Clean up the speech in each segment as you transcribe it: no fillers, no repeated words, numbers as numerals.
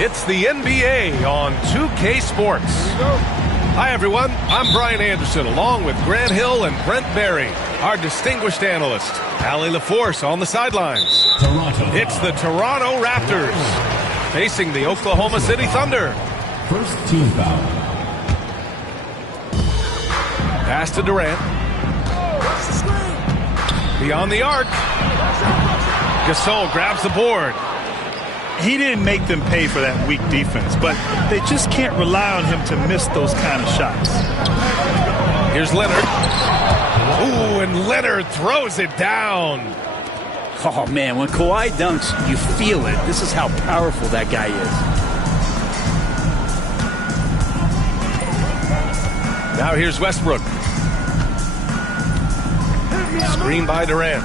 It's the NBA on 2K Sports. Hi, everyone. I'm Brian Anderson, along with Grant Hill and Brent Barry, our distinguished analyst. Allie LaForce on the sidelines. It's the Toronto Raptors facing the Oklahoma City Thunder. First team foul. Pass to Durant. Beyond the arc. Gasol grabs the board. He didn't make them pay for that weak defense, but they just can't rely on him to miss those kind of shots. Here's Leonard. Ooh, and Leonard throws it down. Oh, man, when Kawhi dunks, you feel it. This is how powerful that guy is. Now here's Westbrook. Screen by Durant.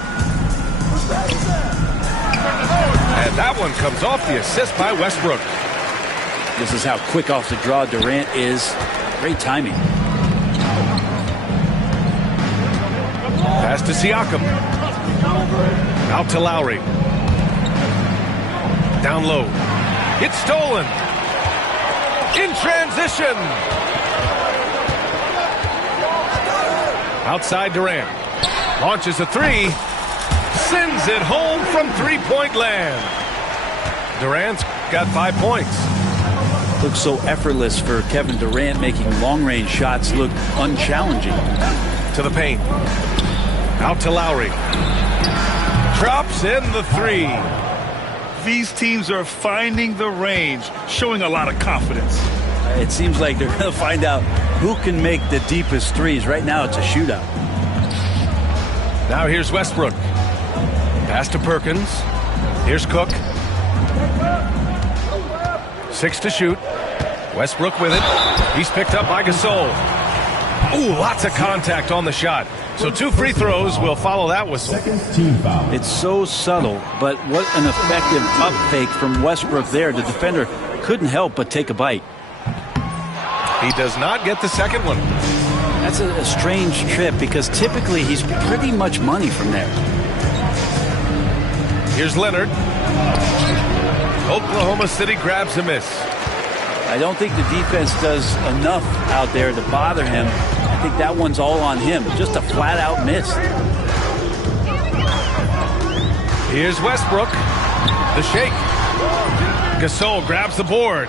And that one comes off the assist by Westbrook. This is how quick off the draw Durant is. Great timing. Pass to Siakam. Out to Lowry. Down low. It's stolen. In transition. Outside Durant. Launches a three. Sends it home from three-point land. Durant's got 5 points. Looks so effortless for Kevin Durant, making long-range shots look unchallenging. To the paint. Out to Lowry. Drops in the three. These teams are finding the range, showing a lot of confidence. It seems like they're going to find out who can make the deepest threes. Right now, it's a shootout. Now here's Westbrook. Pass to Perkins. Here's Cook. 6 to shoot. Westbrook with it. He's picked up by Gasol. Ooh, lots of contact on the shot. So 2 free throws will follow that whistle. Second team foul. It's so subtle, but what an effective up fake from Westbrook there. The defender couldn't help but take a bite. He does not get the second one. That's a strange trip because typically he's pretty much money from there. Here's Leonard. Oklahoma City grabs a miss. I don't think the defense does enough out there to bother him. I think that one's all on him. Just a flat-out miss. Here's Westbrook. The shake. Gasol grabs the board.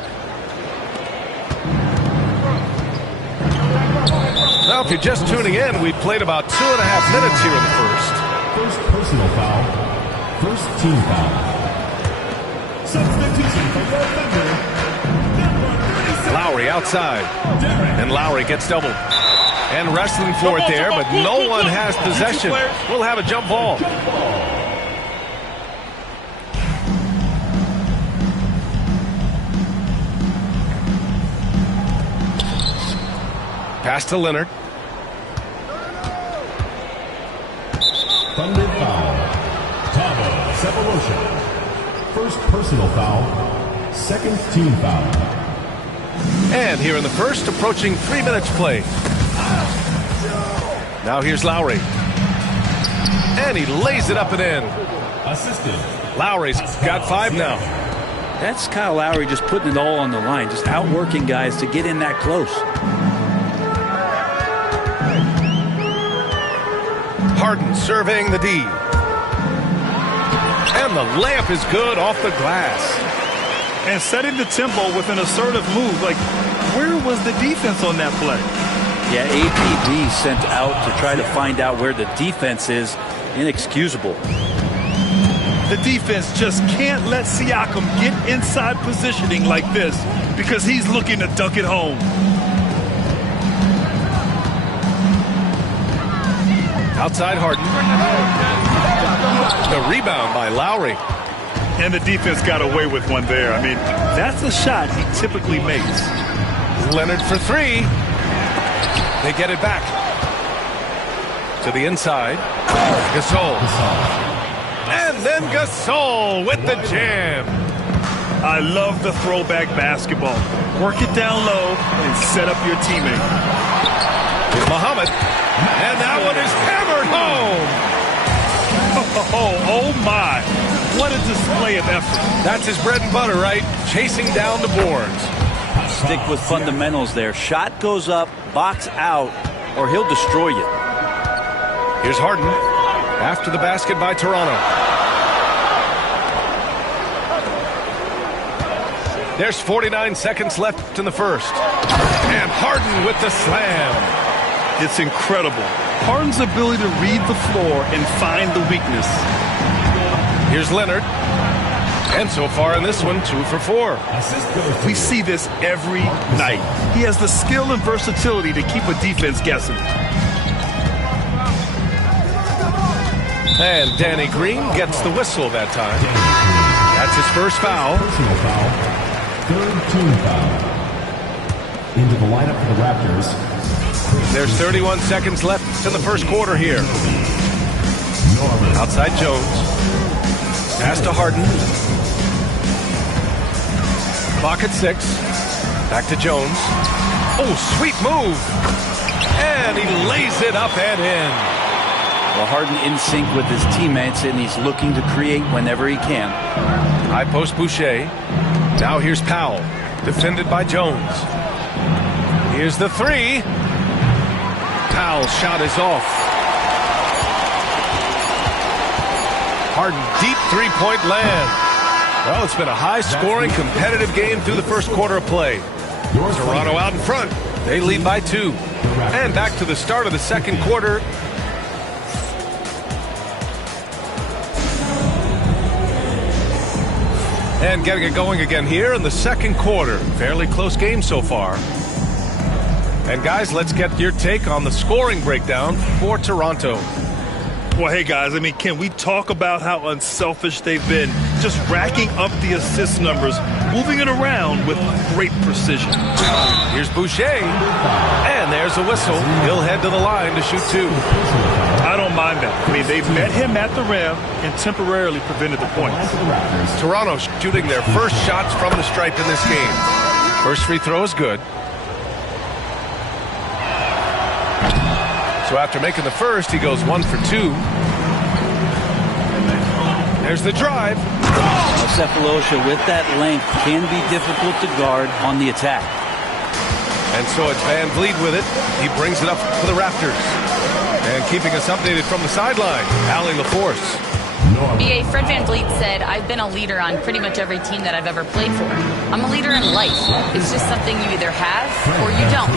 Now, if you're just tuning in, we've played about 2.5 minutes here in the first. First personal foul. First team foul. Substitution for the Thunder. Lowry outside. And Lowry gets doubled. And wrestling for it there, but no one has possession. We'll have a jump ball. Pass to Leonard. Thunder foul. Tabo Sefolosha. First personal foul. Second team foul. And here in the first, approaching 3 minutes played. Now here's Lowry. And he lays it up and in. Assisted. Lowry's got 5 now. That's Kyle Lowry just putting it all on the line, just outworking guys to get in that close. Harden surveying the D. And the layup is good off the glass. And setting the tempo with an assertive move. Like, where was the defense on that play? Yeah, APD sent out to try to find out where the defense is. Inexcusable. The defense just can't let Siakam get inside positioning like this because he's looking to dunk it home. Outside Harden. The rebound by Lowry. And the defense got away with one there. I mean, that's a shot he typically makes. Leonard for 3. They get it back. To the inside. Gasol. And then Gasol with the jam. I love the throwback basketball. Work it down low and set up your teammate. Muhammad. And that one is hammered home. Oh my. What a display of effort. That's his bread and butter, right? Chasing down the boards. Stick with fundamentals there. Shot goes up, box out, or he'll destroy you. Here's Harden after the basket by Toronto. There's 49 seconds left in the first. And Harden with the slam. It's incredible. Harden's ability to read the floor and find the weakness. Here's Leonard. And so far in this one, 2 for 4. We see this every night. He has the skill and versatility to keep a defense guessing. And Danny Green gets the whistle that time. That's his first foul. Personal foul. Third team foul. Into the lineup for the Raptors. There's 31 seconds left in the first quarter here. Outside Jones. Pass to Harden. Clock at 6. Back to Jones. Oh, sweet move. And he lays it up and in. Well, Harden in sync with his teammates, and he's looking to create whenever he can. High post Boucher. Now here's Powell. Defended by Jones. Here's the 3. Powell's shot is off. Harden, deep three-point land. Well, it's been a high-scoring, competitive game through the first quarter of play. Toronto out in front. They lead by 2. And back to the start of the second quarter. And getting it going again here in the second quarter. Fairly close game so far. And guys, let's get your take on the scoring breakdown for Toronto. Well, hey, guys, I mean, can we talk about how unselfish they've been? Just racking up the assist numbers, moving it around with great precision. Here's Boucher. And there's a whistle. He'll head to the line to shoot 2. I don't mind that. I mean, they met him at the rim and temporarily prevented the points. Toronto shooting their first shots from the stripe in this game. First free throw is good. So after making the first, he goes 1 for 2. There's the drive. Cephalosha with that length can be difficult to guard on the attack. And so it's Van Vliet with it. He brings it up for the Raptors. And keeping us updated from the sideline, Allie LaForce. BA, Fred Van Vliet said, I've been a leader on pretty much every team that I've ever played for. I'm a leader in life. It's just something you either have or you don't.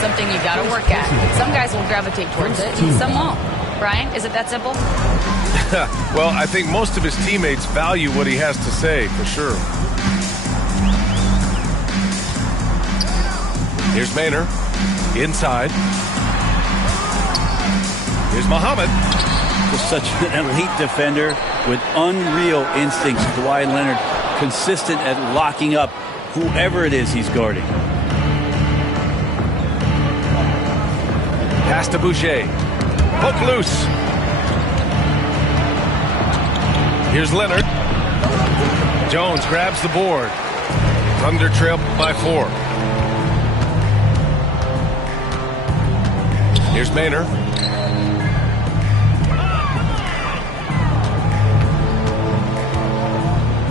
Something you got to work at. Some guys will gravitate towards it, some won't. Brian, is it that simple? Well, I think most of his teammates value what he has to say, for sure. Here's Maynard. Inside. Here's Muhammad. Just such an elite defender with unreal instincts. Kawhi Leonard consistent at locking up whoever it is he's guarding. Pass to Boucher. Poke loose. Here's Leonard. Jones grabs the board. Thunder trail by 4. Here's Maynard.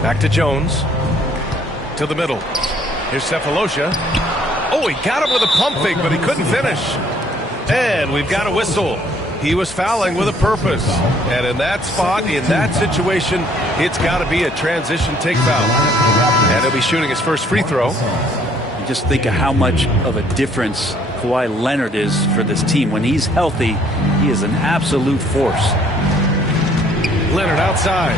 Back to Jones. To the middle. Here's Cephalosha. Oh, he got him with a pump fake, but he couldn't finish. And we've got a whistle. He was fouling with a purpose. And in that spot, in that situation, it's got to be a transition take foul. And he'll be shooting his first free throw. You just think of how much of a difference Kawhi Leonard is for this team. When he's healthy, he is an absolute force. Leonard outside.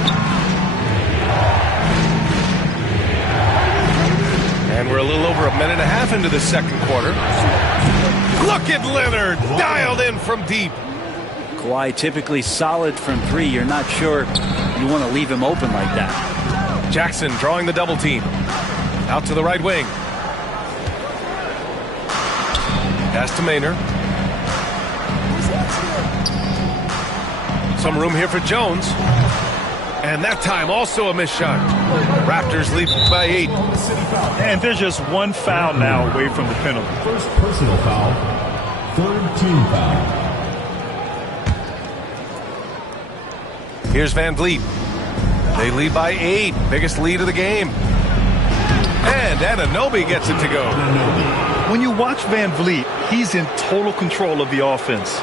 And we're a little over a minute and a half into the second quarter. Look at Leonard, dialed in from deep. Kawhi typically solid from 3. You're not sure you want to leave him open like that. Jackson drawing the double team. Out to the right wing. Pass to Maynard. Some room here for Jones. And that time also a missed shot. Raptors lead by 8. And there's just one foul now away from the penalty. First personal foul. Third team foul. Here's Van Vliet. They lead by 8. Biggest lead of the game. And Anunoby gets it to go. When you watch Van Vliet, he's in total control of the offense.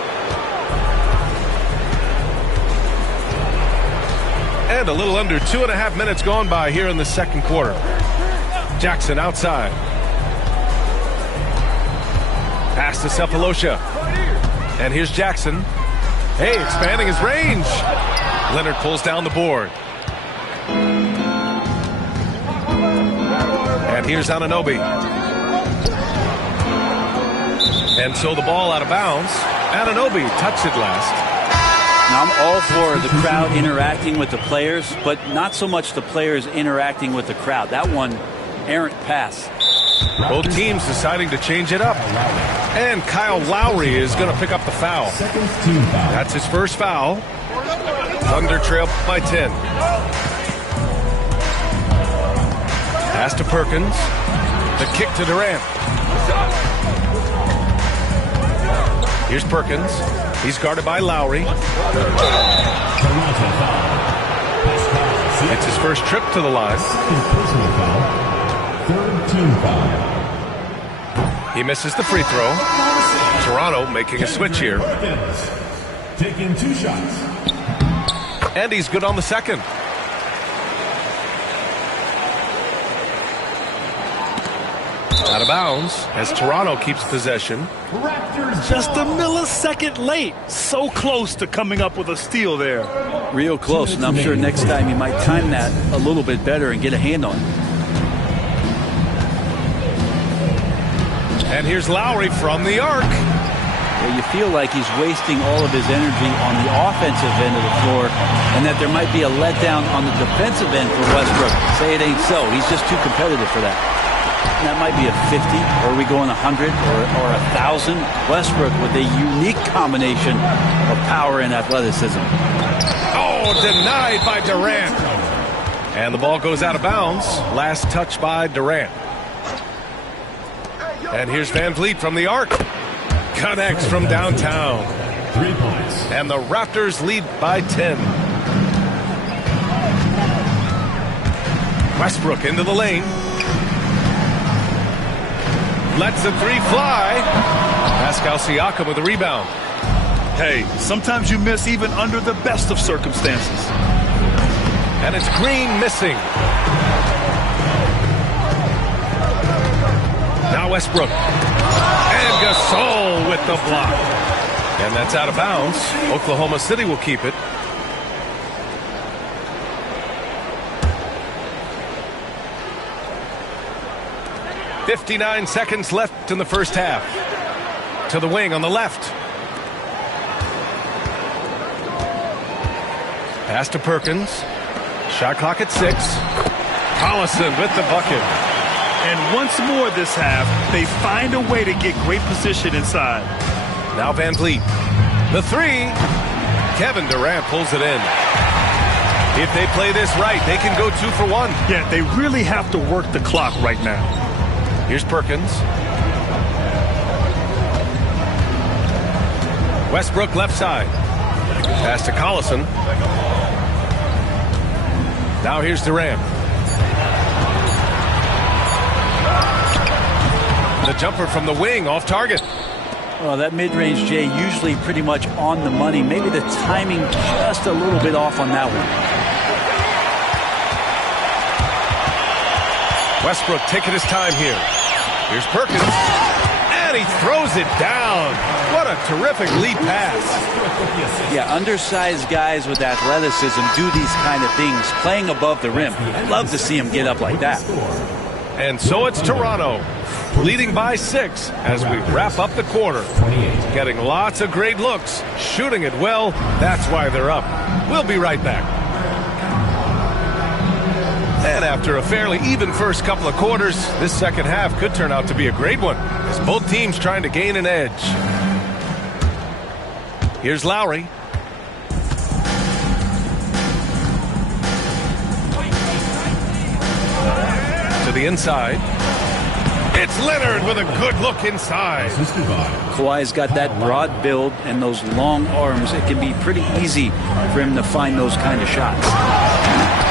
And a little under 2.5 minutes gone by here in the second quarter. Jackson outside. Pass to Sefolosha. And here's Jackson. Hey, expanding his range. Leonard pulls down the board. And here's Anunoby. And so the ball out of bounds. Anunoby touched it last. Now, I'm all for the crowd interacting with the players, but not so much the players interacting with the crowd. That one, errant pass. Both teams deciding to change it up. And Kyle Lowry is going to pick up the foul. That's his first foul. Thunder trail by 10. Pass to Perkins. The kick to Durant. Here's Perkins. He's guarded by Lowry. It's his first trip to the line. He misses the free throw. Toronto making a switch here. Taking 2 shots. And he's good on the second. Out of bounds as Toronto keeps possession. Just a millisecond late. So close to coming up with a steal there. Real close, and I'm sure next time he might time that a little bit better and get a hand on it. And here's Lowry from the arc. Well, you feel like he's wasting all of his energy on the offensive end of the floor, and that there might be a letdown on the defensive end for Westbrook. Say it ain't so. He's just too competitive for that. And that might be a 50, or are we going 100 or 1,000? Westbrook with a unique combination of power and athleticism. Oh, denied by Durant. And the ball goes out of bounds. Last touch by Durant. And here's Van Vliet from the arc. Connects from downtown. 3 points. And the Raptors lead by 10. Westbrook into the lane. Lets the three fly. Pascal Siakam with the rebound. Hey, sometimes you miss even under the best of circumstances. And it's Green missing. Now Westbrook. And Gasol with the block. And that's out of bounds. Oklahoma City will keep it. .59 seconds left in the first half. To the wing on the left. Pass to Perkins. Shot clock at 6. Collison with the bucket. And once more this half, they find a way to get great position inside. Now Van Vliet. The 3. Kevin Durant pulls it in. If they play this right, they can go 2 for 1. Yeah, they really have to work the clock right now. Here's Perkins. Westbrook left side. Pass to Collison. Now here's Durant. The jumper from the wing off target. Well, that mid-range, Jay, usually pretty much on the money. Maybe the timing just a little bit off on that one. Westbrook taking his time here. Here's Perkins. And he throws it down. What a terrific lead pass. Yeah, undersized guys with athleticism do these kind of things, playing above the rim. I'd love to see him get up like that. And so it's Toronto, leading by 6 as we wrap up the quarter. Getting lots of great looks, shooting it well. That's why they're up. We'll be right back. And after a fairly even first couple of quarters, this second half could turn out to be a great one, as both teams trying to gain an edge. Here's Lowry. To the inside. It's Leonard with a good look inside. Kawhi's got that broad build and those long arms. It can be pretty easy for him to find those kind of shots.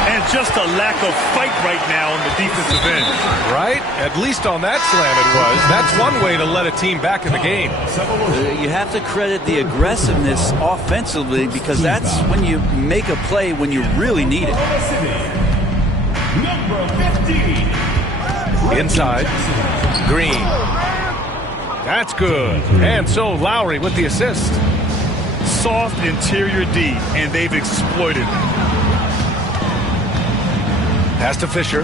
And And just a lack of fight right now on the defensive end. Right? At least on that slam it was. That's one way to let a team back in the game. You have to credit the aggressiveness offensively, because that's when you make a play when you really need it. Number 50. Inside. Green. That's good. And so Lowry with the assist. Soft interior D, and they've exploited it. Pass to Fisher.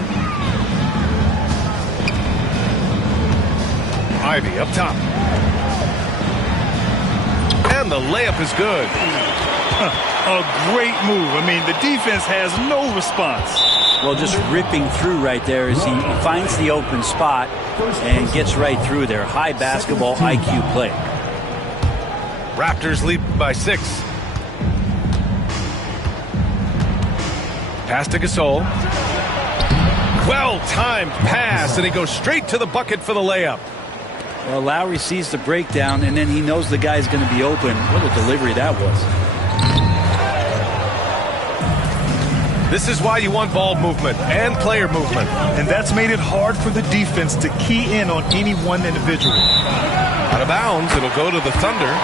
Ivy up top. And the layup is good. A great move. I mean, the defense has no response. Well, just ripping through right there as he finds the open spot and gets right through there. High basketball IQ play. Raptors lead by 6. Pass to Gasol. Well-timed pass, and he goes straight to the bucket for the layup. Well, Lowry sees the breakdown, and then he knows the guy's going to be open. What a delivery that was. This is why you want ball movement and player movement. And that's made it hard for the defense to key in on any one individual. Out of bounds, it'll go to the Thunder.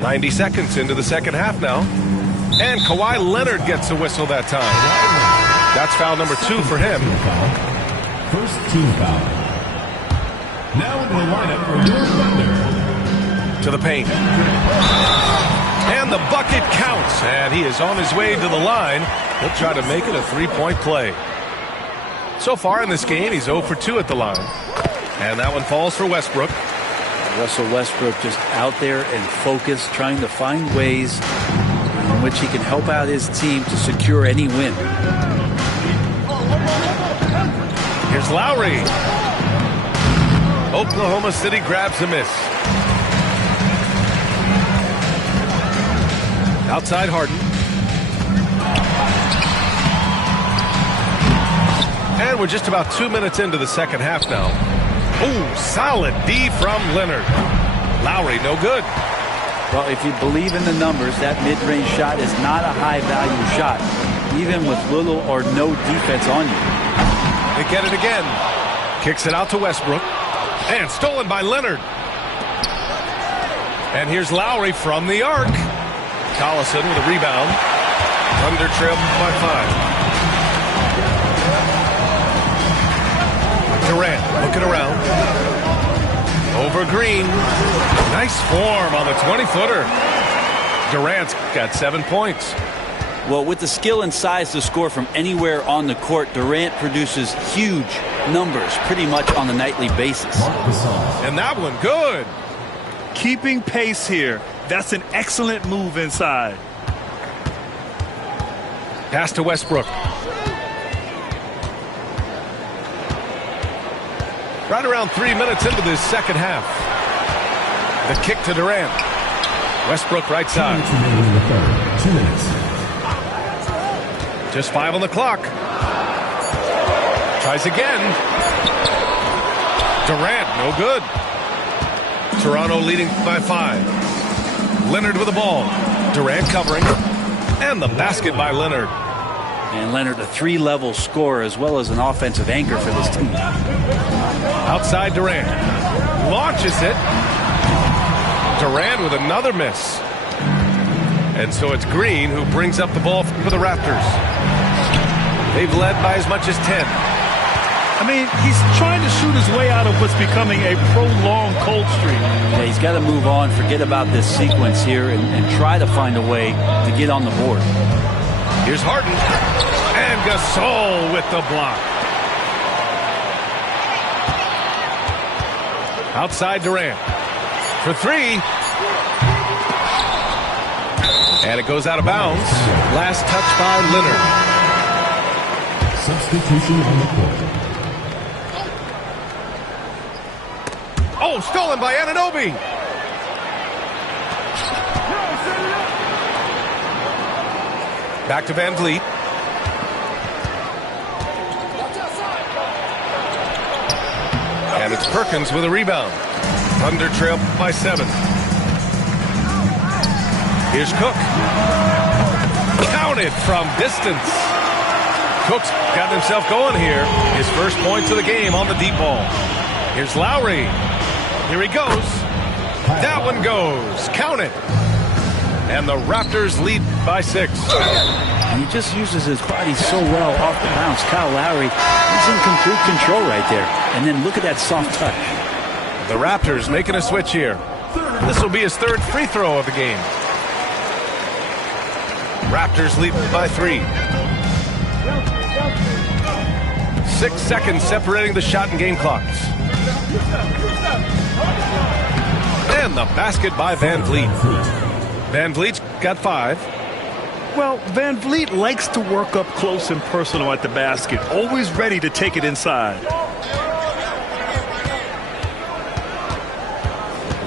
"90 seconds into the second half now. And Kawhi Leonard gets a whistle that time. That's foul number 2 for him. First team foul. Now in the lineup for your Thunder. To the paint. And the bucket counts. And he is on his way to the line. He'll try to make it a three-point play. So far in this game, he's 0 for 2 at the line. And that one falls for Westbrook. Russell Westbrook just out there and focused, trying to find ways in which he can help out his team to secure any win. Here's Lowry. Oklahoma City grabs a miss. Outside Harden. And we're just about 2 minutes into the second half now. Ooh, solid D from Leonard. Lowry, no good. Well, if you believe in the numbers, that mid-range shot is not a high-value shot, even with little or no defense on you. They get it again. Kicks it out to Westbrook. And stolen by Leonard. And here's Lowry from the arc. Collison with a rebound. Thunder trail by 5. Durant looking around. Over Green. Nice form on the 20-footer. Durant's got 7 points. Well, with the skill and size to score from anywhere on the court, Durant produces huge numbers pretty much on a nightly basis. And that one good. Keeping pace here. That's an excellent move inside. Pass to Westbrook. Right around 3 minutes into this second half. The kick to Durant. Westbrook right side. 2 minutes. Just 5 on the clock. Tries again. Durant, no good. Toronto leading by 5. Leonard with the ball. Durant covering. And the basket by Leonard. And Leonard, a 3-level scorer as well as an offensive anchor for this team. Outside Durant. Launches it. Durant with another miss. And so it's Green who brings up the ball for the Raptors. They've led by as much as 10. I mean, he's trying to shoot his way out of what's becoming a prolonged cold streak. Yeah, he's got to move on, forget about this sequence here, and try to find a way to get on the board. Here's Harden. And Gasol with the block. Outside Durant. For 3. And it goes out of bounds. Last touch by Leonard. Substitution on the court. Oh, stolen by Anunoby. Back to Van Vliet. And it's Perkins with a rebound. Thunder trail by 7. Here's Cook. Counted from distance. Cook's got himself going here. His first points of the game on the deep ball. Here's Lowry. Here he goes. That one goes. Count it. And the Raptors lead by 6. And he just uses his body so well off the bounce. Kyle Lowry, he's in complete control right there. And then look at that soft touch. The Raptors making a switch here. This will be his 3rd free throw of the game. Raptors lead by 3. 6 seconds separating the shot and game clocks. And the basket by Van Vliet. Van Vliet's got 5. Well, Van Vliet likes to work up close and personal at the basket, always ready to take it inside.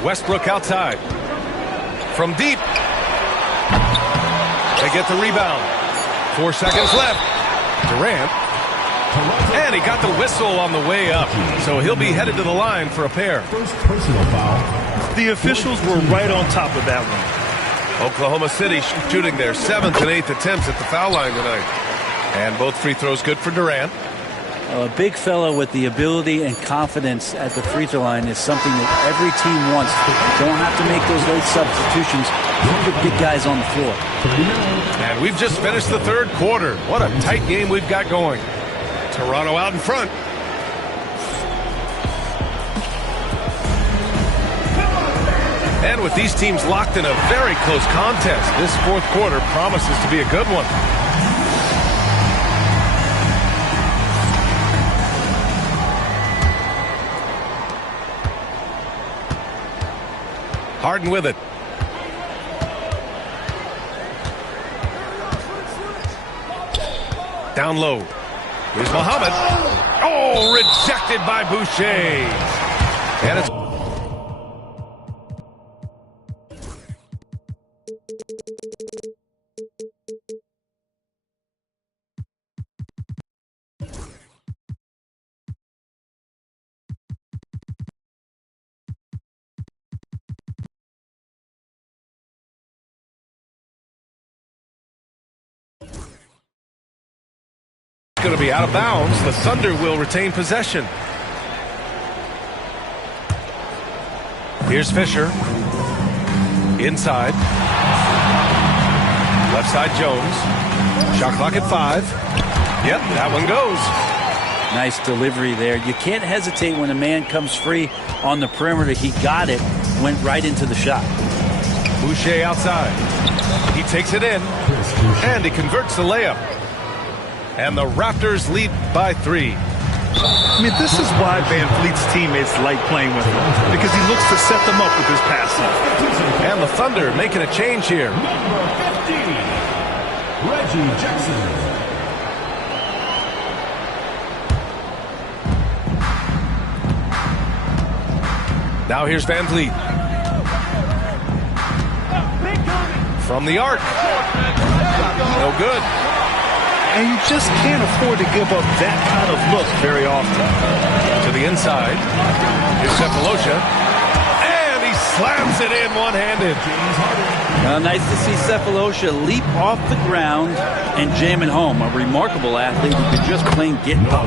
Westbrook outside. From deep. They get the rebound. 4 seconds left. Durant. And he got the whistle on the way up. So he'll be headed to the line for a pair. First personal foul. The officials were right on top of that one. Oklahoma City shooting their 7th and 8th attempts at the foul line tonight. And both free throws good for Durant. A big fella with the ability and confidence at the free throw line is something that every team wants. Don't have to make those late substitutions. Put big guys on the floor. And we've just finished the 3rd quarter. What a tight game we've got going. Toronto out in front. And with these teams locked in a very close contest, this 4th quarter promises to be a good one. Harden with it. Down low. Here's Muhammad. Oh, rejected by Boucher. And it's going to be out of bounds. The Thunder will retain possession. Here's Fisher. Inside. Left side Jones. Shot clock at 5. Yep, that one goes. Nice delivery there. You can't hesitate when a man comes free on the perimeter. He got it, went right into the shot. Boucher outside. He takes it in, and he converts the layup. And the Raptors lead by 3. I mean, this is why Van Vliet's teammates like playing with him, because he looks to set them up with his passing. And the Thunder making a change here. Number 50, Reggie Jackson. Now here's Van Vliet. From the arc. No good. And you just can't afford to give up that kind of look very often. To the inside. Here's Cephalosha. And he slams it in one-handed. Nice to see Cephalosha leap off the ground and jam it home. A remarkable athlete who could just plain get up.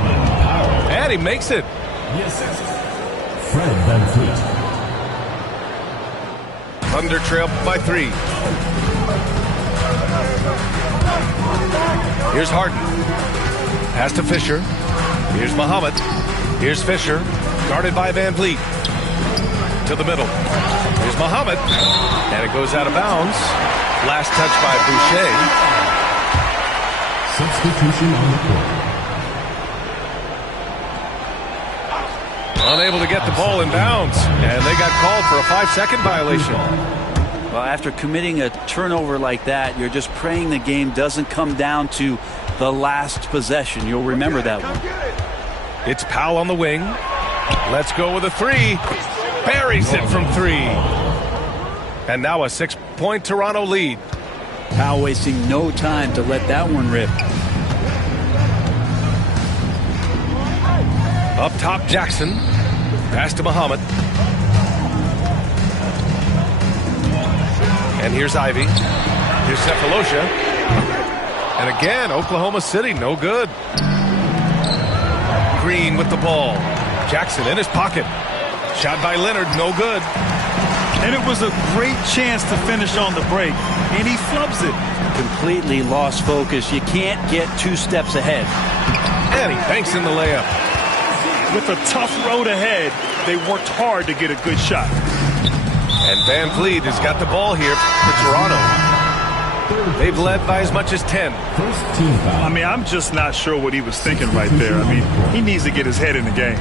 And he makes it. The assist, Fred VanVleet. Thunder trail by 3. Here's Harden. Pass to Fisher. Here's Muhammad. Here's Fisher. Guarded by Van Vliet. To the middle. Here's Muhammad. And it goes out of bounds. Last touch by Boucher. Substitution on the court. Unable to get the ball in bounds. And they got called for a 5-second violation. Well, after committing a turnover like that, you're just praying the game doesn't come down to the last possession. You'll remember that one. It's Powell on the wing. Let's go with a 3. Buries it from 3. And now a 6-point Toronto lead. Powell wasting no time to let that one rip. Up top, Jackson. Pass to Muhammad. And here's Ivy. Here's Cephalosha. And again, Oklahoma City, no good. Green with the ball. Jackson in his pocket. Shot by Leonard, no good. And it was a great chance to finish on the break, and he flubs it. Completely lost focus. You can't get 2 steps ahead. And he banks in the layup. With a tough road ahead, they worked hard to get a good shot. And Van Vliet has got the ball here for Toronto. They've led by as much as 10. First team foul. I mean, I'm just not sure what he was thinking right there. I mean, he needs to get his head in the game.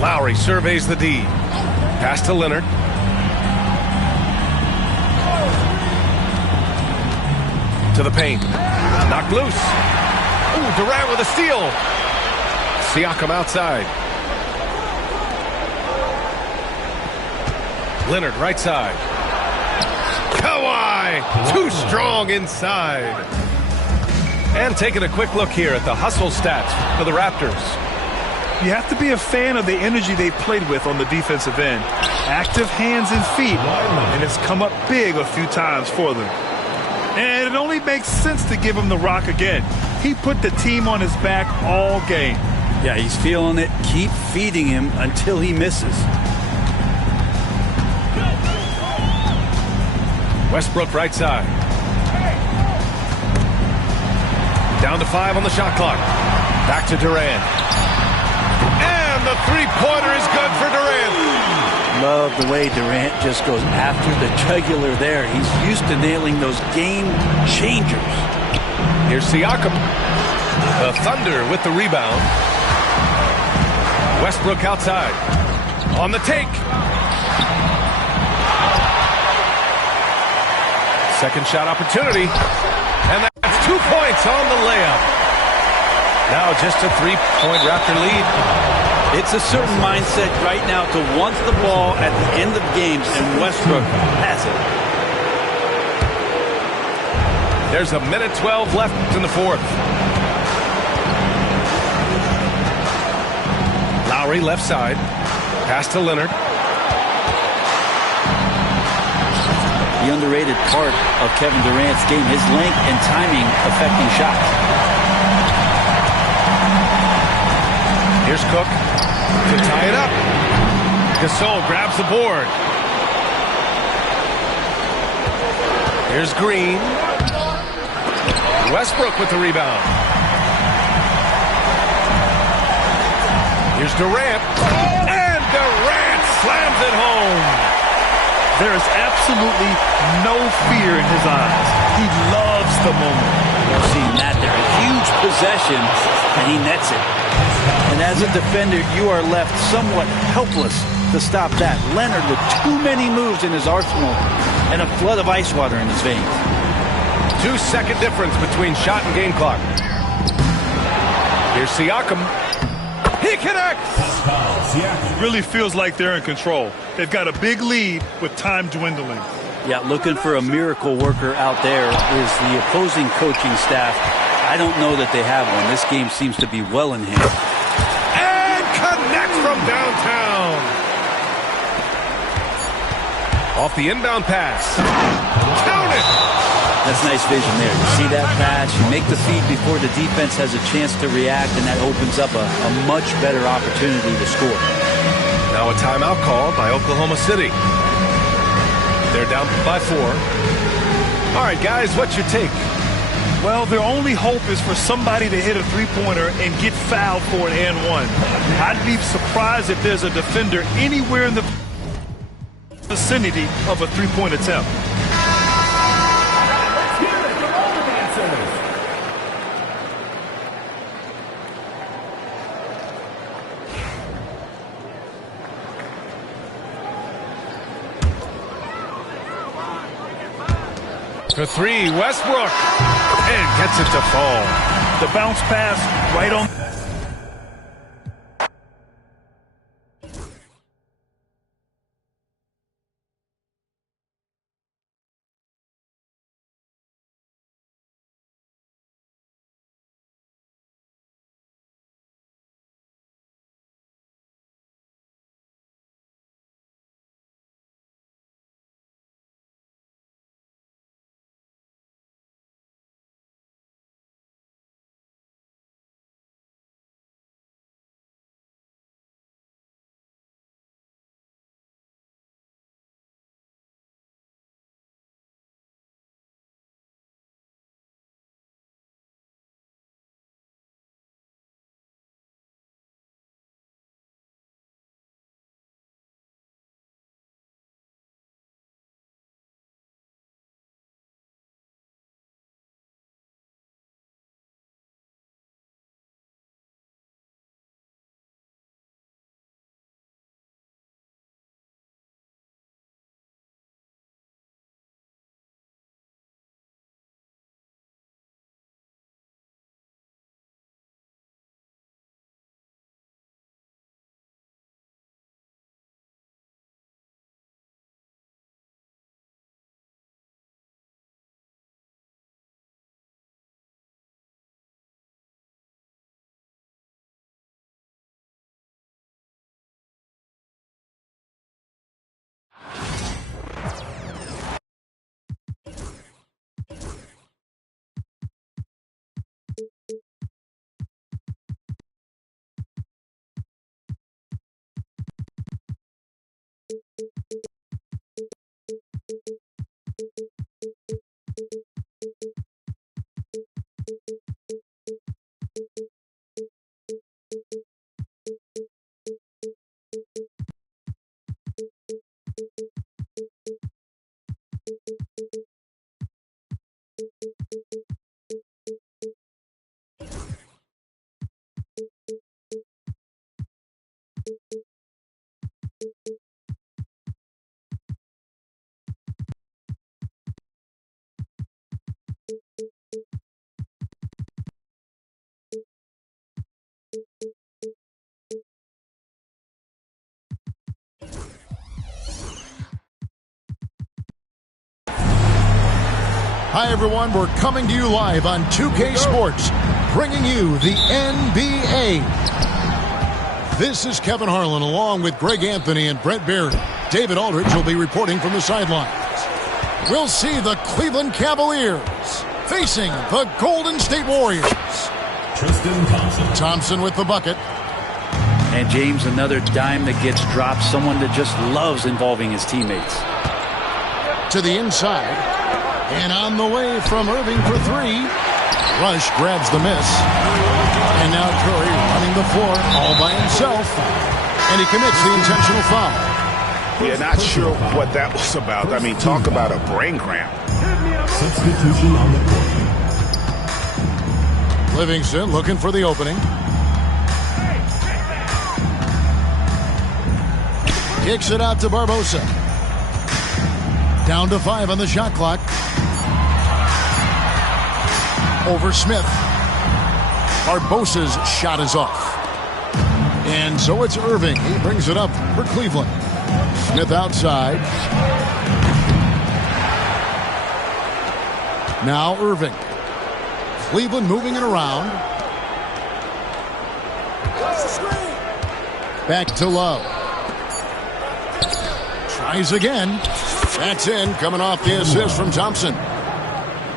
Lowry surveys the D. Pass to Leonard. To the paint. Knocked loose. Ooh, Durant with a steal. Siakam outside. Leonard right side. Kawhi too strong inside. And taking a quick look here at the hustle stats for the Raptors. You have to be a fan of the energy they've played with on the defensive end. Active hands and feet, and it's come up big a few times for them. And it only makes sense to give him the rock again. He put the team on his back all game. Yeah, he's feeling it. Keep feeding him until he misses. Westbrook right side. Down to 5 on the shot clock. Back to Durant. And the three-pointer is good for Durant. Love the way Durant just goes after the jugular there. He's used to nailing those game changers. Here's Siakam. The Thunder with the rebound. Westbrook outside. On the take. Second shot opportunity. And that's 2 points on the layup. Now just a 3-point Raptor lead. It's a certain mindset right now to want the ball at the end of games, and Westbrook has it. There's a minute 12 left in the fourth. Lowry left side. Pass to Leonard. The underrated part of Kevin Durant's game, his length and timing affecting shots. Here's Cook to tie it up. Gasol grabs the board. Here's Green. Westbrook with the rebound. Here's Durant. And Durant slams it home. There is absolutely no fear in his eyes. He loves the moment. We've seen that there. A huge possession, and he nets it. And as a defender, you are left somewhat helpless to stop that. Leonard with too many moves in his arsenal and a flood of ice water in his veins. 2-second difference between shot and game clock. Here's Siakam. He connects! It really feels like they're in control. They've got a big lead with time dwindling. Yeah, looking for a miracle worker out there is the opposing coaching staff. I don't know that they have one. This game seems to be well in hand. And connects from downtown. Off the inbound pass. Count it! That's nice vision there. You see that pass, you make the feed before the defense has a chance to react, and that opens up a much better opportunity to score. Now a timeout called by Oklahoma City. They're down by 4. All right, guys, what's your take? Well, their only hope is for somebody to hit a three-pointer and get fouled for an and one. I'd be surprised if there's a defender anywhere in the vicinity of a three-point attempt. For 3, Westbrook. And gets it to fall. The bounce pass right on. Hi, everyone. We're coming to you live on 2K Sports, bringing you the NBA. This is Kevin Harlan along with Greg Anthony and Brent Barry. David Aldridge will be reporting from the sidelines. We'll see the Cleveland Cavaliers facing the Golden State Warriors. Tristan Thompson. Thompson with the bucket. And James, another dime that gets dropped. Someone that just loves involving his teammates. To the inside. And on the way from Irving for three. Rush grabs the miss. And now Curry running the floor all by himself. And he commits the intentional foul. Yeah, not sure what that was about. I mean, talk about a brain cramp. Substitution on the court. Livingston looking for the opening. Kicks it out to Barbosa. Down to 5 on the shot clock. Over Smith. Barbosa's shot is off. And so it's Irving. He brings it up for Cleveland. Smith outside. Now Irving. Cleveland moving it around. Back to Love. Tries again. That's in, coming off the assist from Thompson.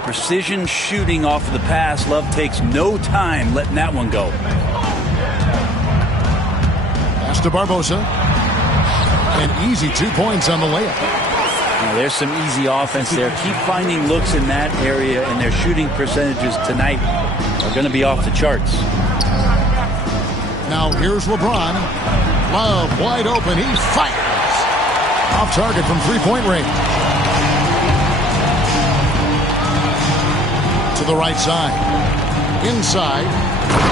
Precision shooting off of the pass. Love takes no time letting that one go. Pass to Barbosa. And easy 2 points on the layup. Now, there's some easy offense there. Keep finding looks in that area, and their shooting percentages tonight are going to be off the charts. Now here's LeBron. Love wide open. He fires. Off target from three-point range. To the right side. Inside.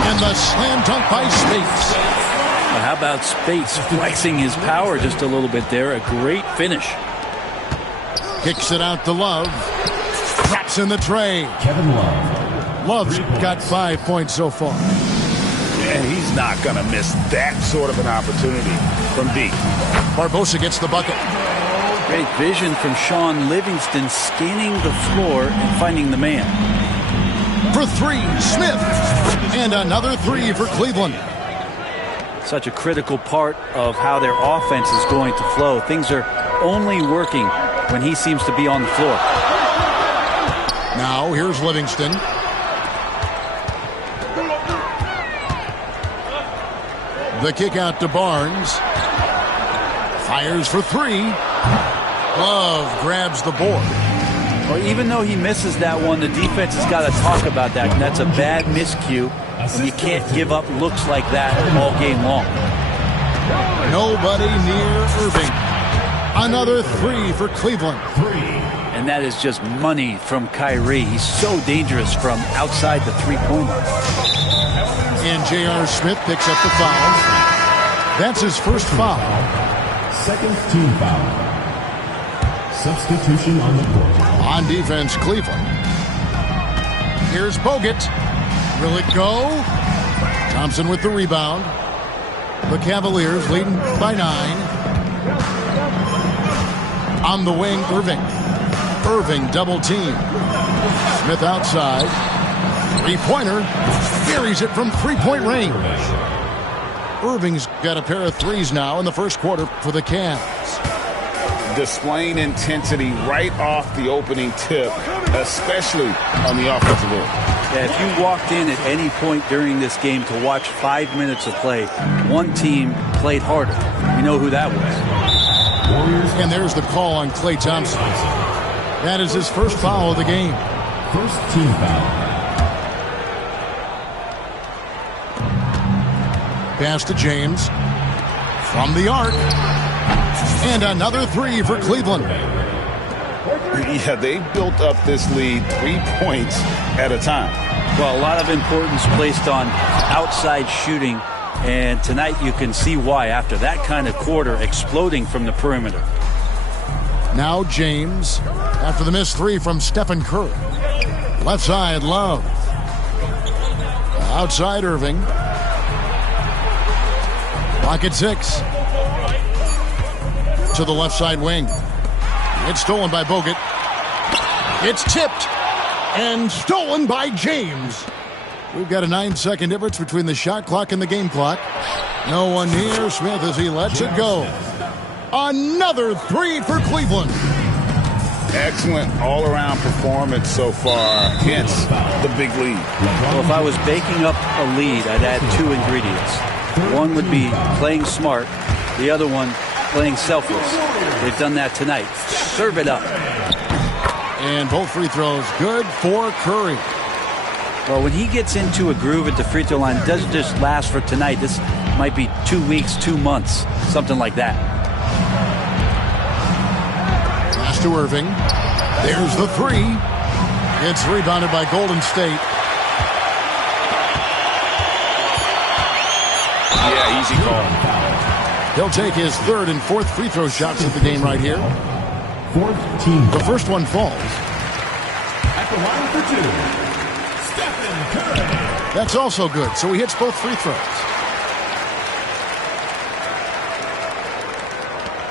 And the slam dunk by Spates. Well, how about Spates flexing his power just a little bit there? A great finish. Kicks it out to Love. Drops in the tray. Kevin Love. Love's got 5 points so far. And he's not going to miss that sort of an opportunity from deep. Barbosa gets the bucket. Great vision from Sean Livingston, scanning the floor and finding the man. For three, Smith. And another three for Cleveland. Such a critical part of how their offense is going to flow. Things are only working when he seems to be on the floor. Now here's Livingston. The kick out to Barnes. Fires for three. Love grabs the board. Well, even though he misses that one, the defense has got to talk about that. And that's a bad miscue. And you can't give up looks like that all game long. Nobody near Irving. Another three for Cleveland. And that is just money from Kyrie. He's so dangerous from outside the three-point line. And J.R. Smith picks up the foul. That's his first foul. Second team foul. Substitution on the court. On defense, Cleveland. Here's Bogut. Will it go? Thompson with the rebound. The Cavaliers leading by 9. On the wing, Irving. Irving double team. Smith outside. Three-pointer. Buries it from three-point range. Irving's got a pair of threes now in the first quarter for the Cavs. Displaying intensity right off the opening tip, especially on the offensive end. Yeah, if you walked in at any point during this game to watch 5 minutes of play, one team played harder. We know who that was. And there's the call on Klay Thompson. That is his first foul of the game. First team foul. Pass to James. From the arc. And another three for Cleveland. Yeah, they built up this lead 3 points at a time. Well, a lot of importance placed on outside shooting. And tonight you can see why after that kind of quarter exploding from the perimeter. Now James. After the missed three from Stephen Curry. Left side, Love. Outside, Irving. Pocket 6. To the left side wing. It's stolen by Bogut. It's tipped. And stolen by James. We've got a 9-second difference between the shot clock and the game clock. No one near Smith as he lets it go. Another three for Cleveland. Excellent all-around performance so far against the big lead. Well, if I was baking up a lead, I'd add two ingredients. One would be playing smart. The other one, playing selfless. They've done that tonight. Serve it up. And both free throws good for Curry. Well, when he gets into a groove at the free throw line, it doesn't just last for tonight. This might be 2 weeks, 2 months, something like that. Pass to Irving. There's the three. It's rebounded by Golden State. Yeah, easy call. He'll take his third and fourth free throw shots of the game right here. Fourth team. The first one falls. At the line for two, Stephen Curry. That's also good, so he hits both free throws.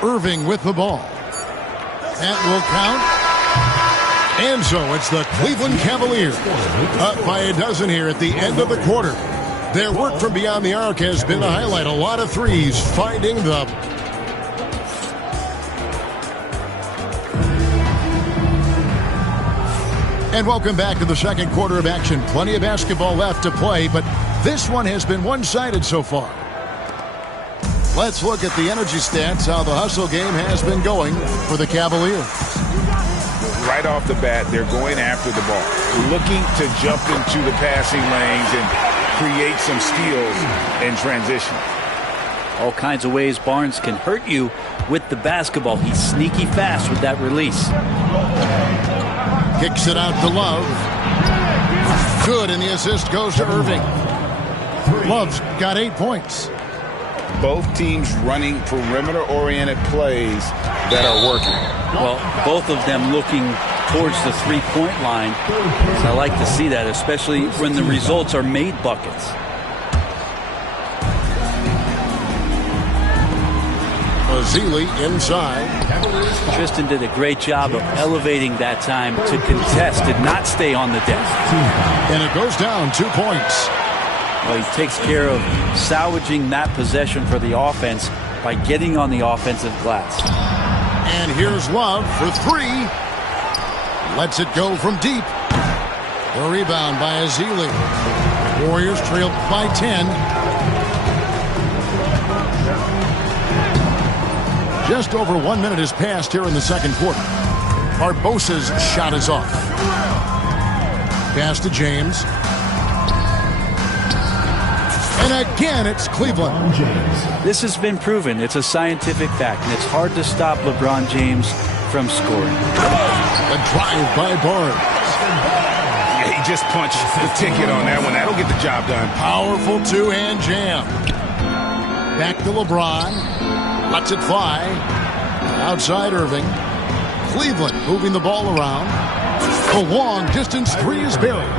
Irving with the ball. That will count. And so it's the Cleveland Cavaliers up by a dozen here at the end of the quarter. Their work from beyond the arc has been a highlight. A lot of threes finding the... And welcome back to the second quarter of action. Plenty of basketball left to play, but this one has been one-sided so far. Let's look at the energy stats, how the hustle game has been going for the Cavaliers. Right off the bat, they're going after the ball, looking to jump into the passing lanes and create some steals in transition. All kinds of ways Barnes can hurt you with the basketball. He's sneaky fast with that release. Kicks it out to Love. Good, and the assist goes to Irving. Love's got 8 points. Both teams running perimeter-oriented plays that are working. Well, both of them looking towards the three-point line. So I like to see that, especially when the results are made buckets. Ezeli inside. Tristan did a great job of elevating that time to contest, did not stay on the deck. And it goes down 2 points. Well, he takes care of salvaging that possession for the offense by getting on the offensive glass. And here's Love for three. Lets it go from deep. The rebound by Ezeli. Warriors trailed by 10. Just over 1 minute has passed here in the second quarter. Barbosa's shot is off. Pass to James. And again, it's Cleveland. This has been proven. It's a scientific fact, and it's hard to stop LeBron James from scoring. A drive by Barnes. Yeah, he just punched the ticket on that one. That'll get the job done. Powerful two-hand jam. Back to LeBron. Lets it fly. Outside Irving. Cleveland moving the ball around. The long distance three is buried.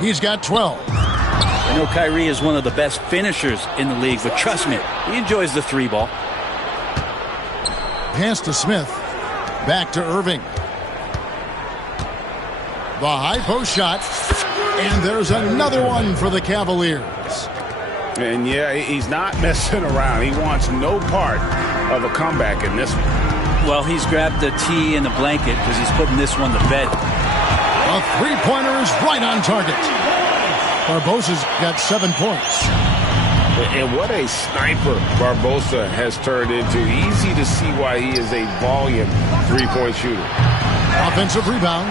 He's got 12. I know Kyrie is one of the best finishers in the league, but trust me, he enjoys the three ball. Pass to Smith. Back to Irving. The high post shot. And there's another one for the Cavaliers. And yeah, he's not messing around. He wants no part of a comeback in this one. Well, he's grabbed the tee and the blanket because he's putting this one to bed. A three-pointer is right on target. Barbosa's got 7 points. And what a sniper Barbosa has turned into. Easy to see why he is a volume three-point shooter. Offensive rebound.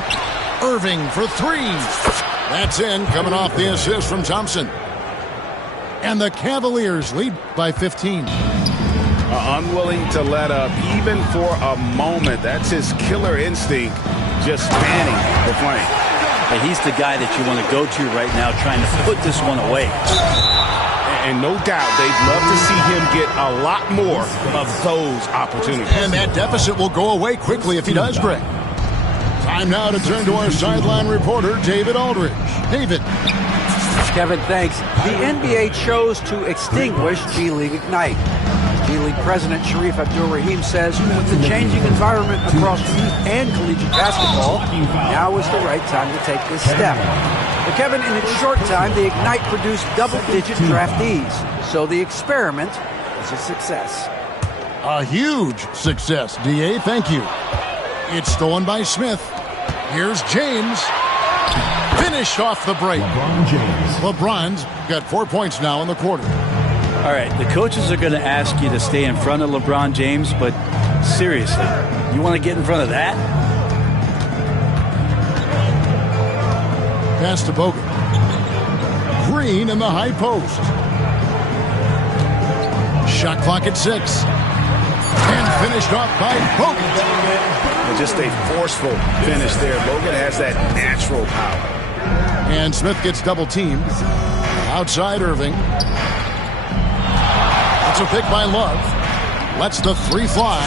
Irving for three. That's in, coming off the assist from Thompson. And the Cavaliers lead by 15. Unwilling to let up even for a moment. That's his killer instinct, just spanning the flank. But he's the guy that you want to go to right now trying to put this one away. And no doubt they'd love to see him get a lot more of those opportunities. And that deficit will go away quickly if he does, Greg. Time now to turn to our sideline reporter, David Aldridge. David. Kevin, thanks. The NBA chose to extinguish G League Ignite. G-League President Sharif Abdul-Rahim says with the changing environment across youth and collegiate basketball, now is the right time to take this step. But Kevin, in its short time, the Ignite produced double-digit draftees, so the experiment is a success. A huge success, D.A. Thank you. It's stolen by Smith. Here's James. Finished off the break. LeBron James. LeBron's got 4 points now in the quarter. All right, the coaches are going to ask you to stay in front of LeBron James, but seriously, you want to get in front of that? Pass to Bogut. Green in the high post. Shot clock at 6. And finished off by Bogut. Just a forceful finish there. Bogut has that natural power. And Smith gets double teamed. Outside Irving. It's a pick by Love. Lets the three fly.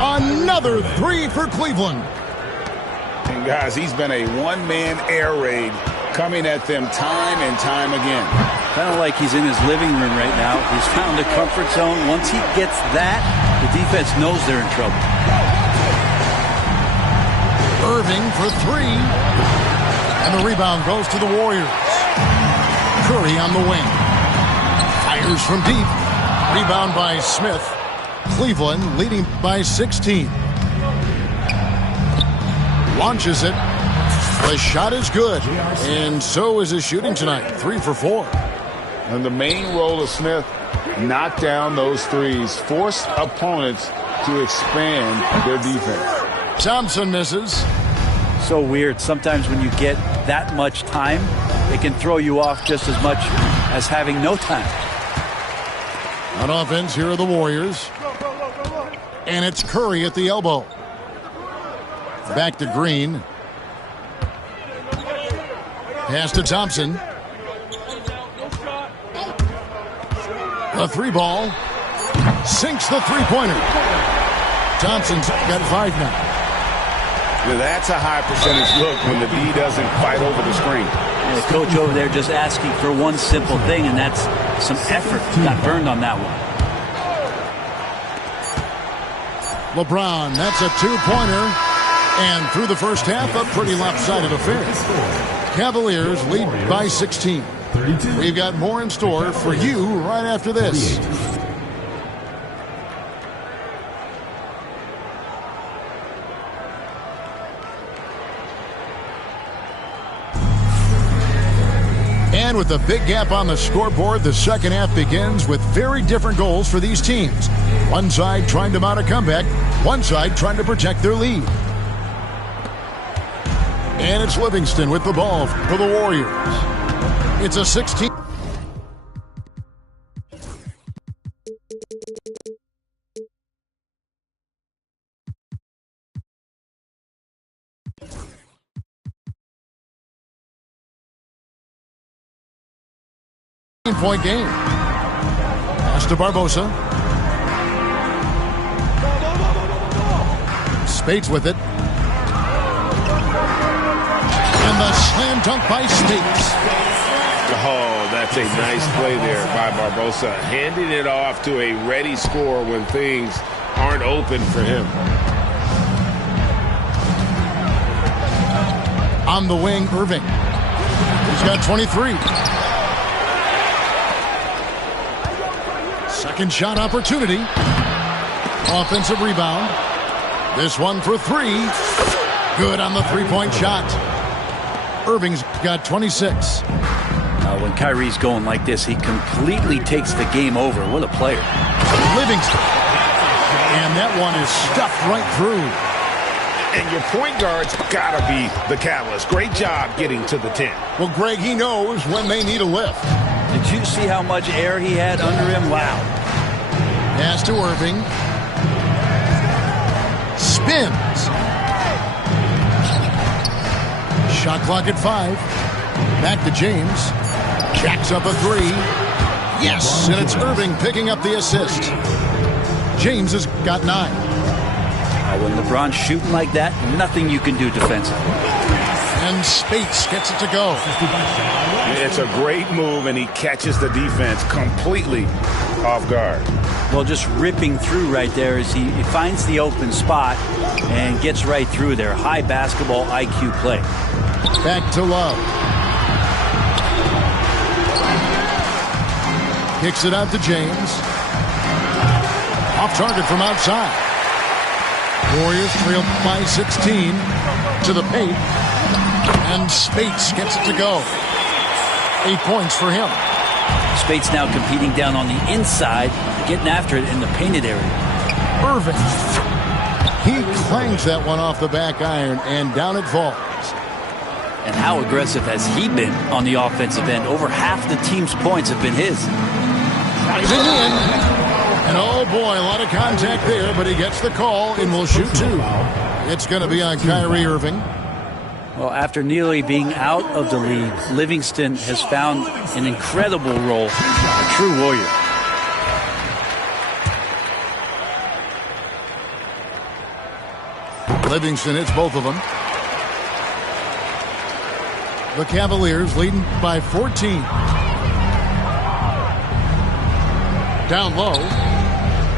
Another three for Cleveland. And guys, he's been a one-man air raid coming at them time and time again. Kind of like he's in his living room right now. He's found a comfort zone. Once he gets that, the defense knows they're in trouble. Irving for three. And the rebound goes to the Warriors. Curry on the wing. Fires from deep. Rebound by Smith. Cleveland leading by 16. Launches it. The shot is good. And so is his shooting tonight. 3 for 4. And the main role of Smith, knock down those threes. Force opponents to expand their defense. Thompson misses. So weird. Sometimes when you get that much time, it can throw you off just as much as having no time. On offense, here are the Warriors. And it's Curry at the elbow. Back to Green. Pass to Thompson. A three ball. Sinks the three-pointer. Thompson's got 5 now. Now that's a high percentage look when the D doesn't fight over the screen. And the coach over there just asking for one simple thing, and that's some effort. Got burned on that one. LeBron, that's a 2-pointer. And through the first half, a pretty lopsided affair. Cavaliers lead by 16. We've got more in store for you right after this. And with a big gap on the scoreboard, the second half begins with very different goals for these teams. One side trying to mount a comeback, one side trying to protect their lead. And it's Livingston with the ball for the Warriors. It's a 16. Point game. Pass to Barbosa. Spades with it. And the slam dunk by Spades. Oh, that's a nice play there by Barbosa. Handing it off to a ready scorer when things aren't open for him. On the wing, Irving. He's got 23. Second shot opportunity. Offensive rebound. This one for 3. Good on the three-point shot. Irving's got 26. When Kyrie's going like this, he completely takes the game over. What a player. Livingston. And that one is stuffed right through. And your point guard's got to be the catalyst. Great job getting to the 10. Well, Greg, he knows when they need a lift. Did you see how much air he had under him? Wow. Pass to Irving. Spins. Shot clock at 5. Back to James. Jacks up a 3. Yes, and it's Irving picking up the assist. James has got 9. When LeBron's shooting like that, nothing you can do defensively. And Spates gets it to go. It's a great move, and he catches the defense completely off guard. Well, just ripping through right there as he finds the open spot and gets right through there. High basketball IQ play. Back to Love. Kicks it out to James. Off target from outside. Warriors trail by 16 to the paint. And Spates gets it to go. 8 points for him. Spates now competing down on the inside, getting after it in the painted area. Irving. He clangs that one off the back iron, and down it falls. And how aggressive has he been on the offensive end? Over half the team's points have been his. Drives it in. And oh boy, a lot of contact there, but he gets the call and will shoot two. It's going to be on Kyrie Irving. Well, after nearly being out of the league, Livingston has found an incredible role, a true warrior. Livingston hits both of them. The Cavaliers leading by 14. Down low.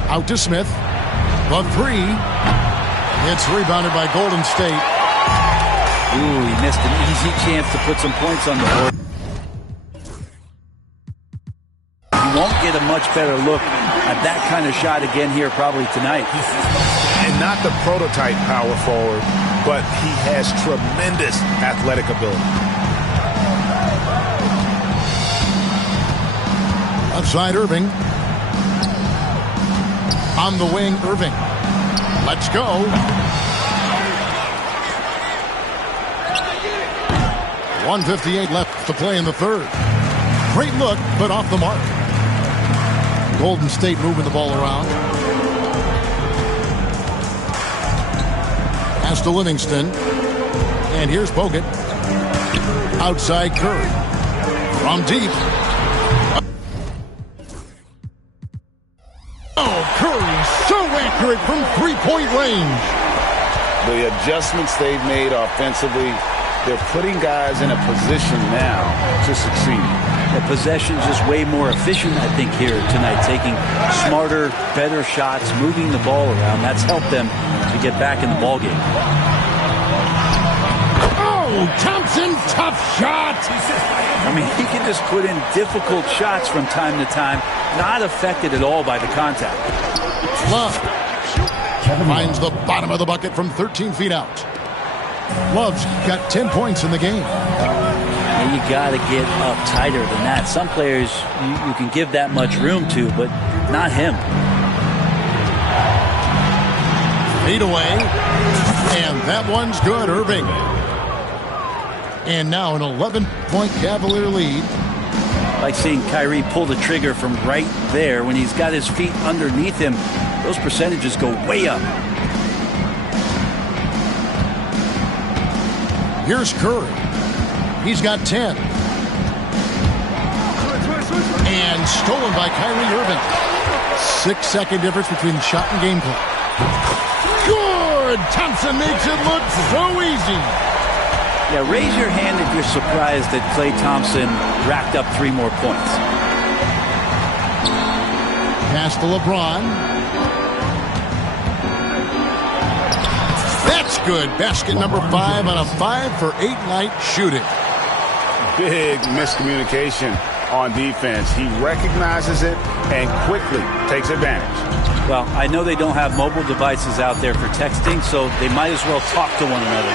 Out to Smith. The three. It's rebounded by Golden State. Ooh, he missed an easy chance to put some points on the board. He won't get a much better look at that kind of shot again here probably tonight. And not the prototype power forward, but he has tremendous athletic ability. Outside Irving. On the wing, Irving. Let's go. 1:58 left to play in the third. Great look, but off the mark. Golden State moving the ball around. Pass to Livingston. And here's Bogut. Outside Curry. From deep. Oh, Curry so accurate from three-point range. The adjustments they've made offensively, they're putting guys in a position now to succeed. The possession's just way more efficient, I think, here tonight. Taking smarter, better shots, moving the ball around. That's helped them to get back in the ballgame. Oh, Thompson, tough shot. I mean, he can just put in difficult shots from time to time, not affected at all by the contact. Love finds the bottom of the bucket from 13 feet out. Love's got 10 points in the game. And you got to get up tighter than that. Some players you can give that much room to, but not him. Fade away. And that one's good, Irving. And now an 11-point Cavalier lead. Like seeing Kyrie pull the trigger from right there when he's got his feet underneath him. Those percentages go way up. Here's Curry. He's got 10. And stolen by Kyrie Irving. 6-second difference between shot and game clock. Good! Thompson makes it look so easy. Yeah, raise your hand if you're surprised that Klay Thompson racked up 3 more points. Pass to LeBron. That's good. Basket number 5 on a 5-for-8 night shooting. Big miscommunication on defense. He recognizes it and quickly takes advantage. Well, I know they don't have mobile devices out there for texting, so they might as well talk to one another.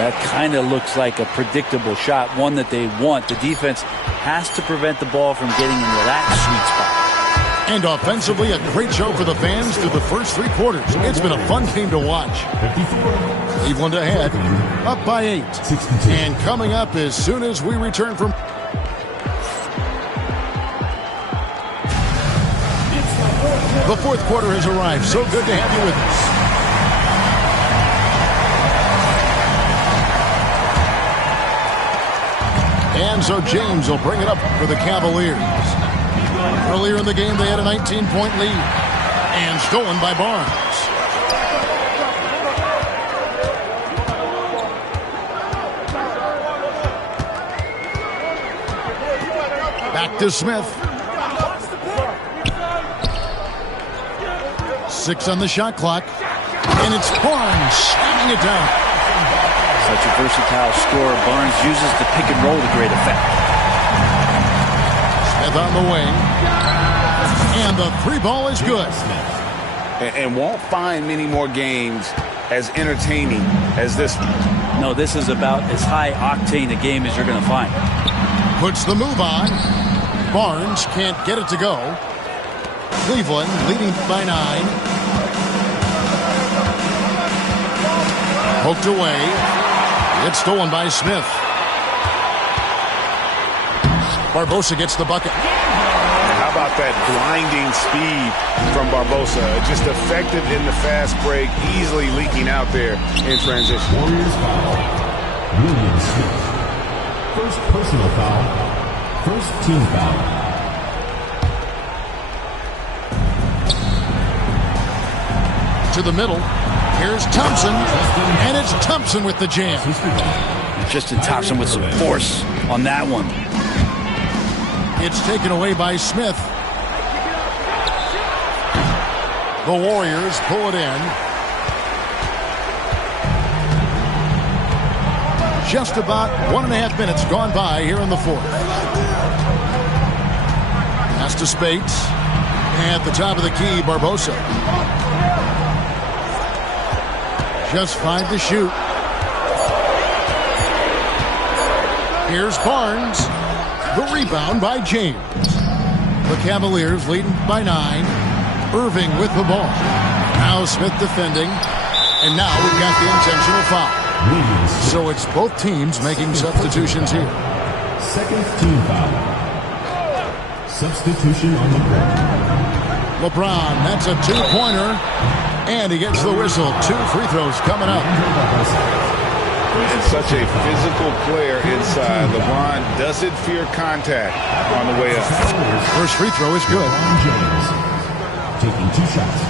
That kind of looks like a predictable shot, one that they want. The defense has to prevent the ball from getting into that sweet spot. And offensively, a great show for the fans through the first 3 quarters. It's been a fun game to watch. Cleveland ahead, up by 8. And coming up as soon as we return from... The fourth quarter has arrived. So good to have you with us. And so James will bring it up for the Cavaliers. Earlier in the game, they had a 19-point lead. And stolen by Barnes. Back to Smith. 6 on the shot clock. And it's Barnes slamming it down. Such a versatile scorer. Barnes uses the pick and roll to great effect. Smith on the wing. And the 3-ball is good. And won't find many more games as entertaining as this one. No, this is about as high octane a game as you're going to find. Puts the move on. Barnes can't get it to go. Cleveland leading by 9. Poked away. It's stolen by Smith. Barbosa gets the bucket. How about that blinding speed from Barbosa? Just effective in the fast break, easily leaking out there in transition. Warriors foul. William Smith. First personal foul. First team foul. To the middle. Here's Thompson. And it's Thompson with the jam. Justin Thompson with some force on that one. It's taken away by Smith. The Warriors pull it in. Just about 1.5 minutes gone by here in the fourth. Pass to Spates. At the top of the key, Barbosa. Just 5 to shoot. Here's Barnes. The rebound by James. The Cavaliers leading by 9. Irving with the ball. Now Smith defending. And now we've got the intentional foul. So it's both teams making substitutions here. Second team foul. Substitution on LeBron. LeBron, that's a 2-pointer. And he gets the whistle. 2 free throws coming up. And such a physical player inside. LeBron doesn't fear contact on the way up. First free throw is good. James taking 2 shots.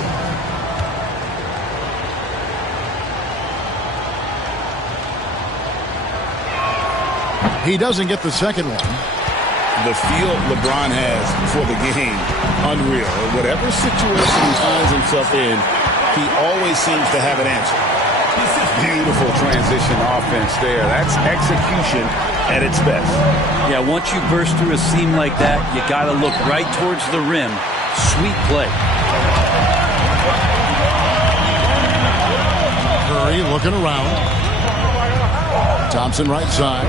He doesn't get the second one. The feel LeBron has for the game, unreal. Whatever situation he finds himself in, he always seems to have an answer. Beautiful transition offense there. That's execution at its best. Yeah, once you burst through a seam like that, you got to look right towards the rim. Sweet play. Curry looking around. Thompson right side.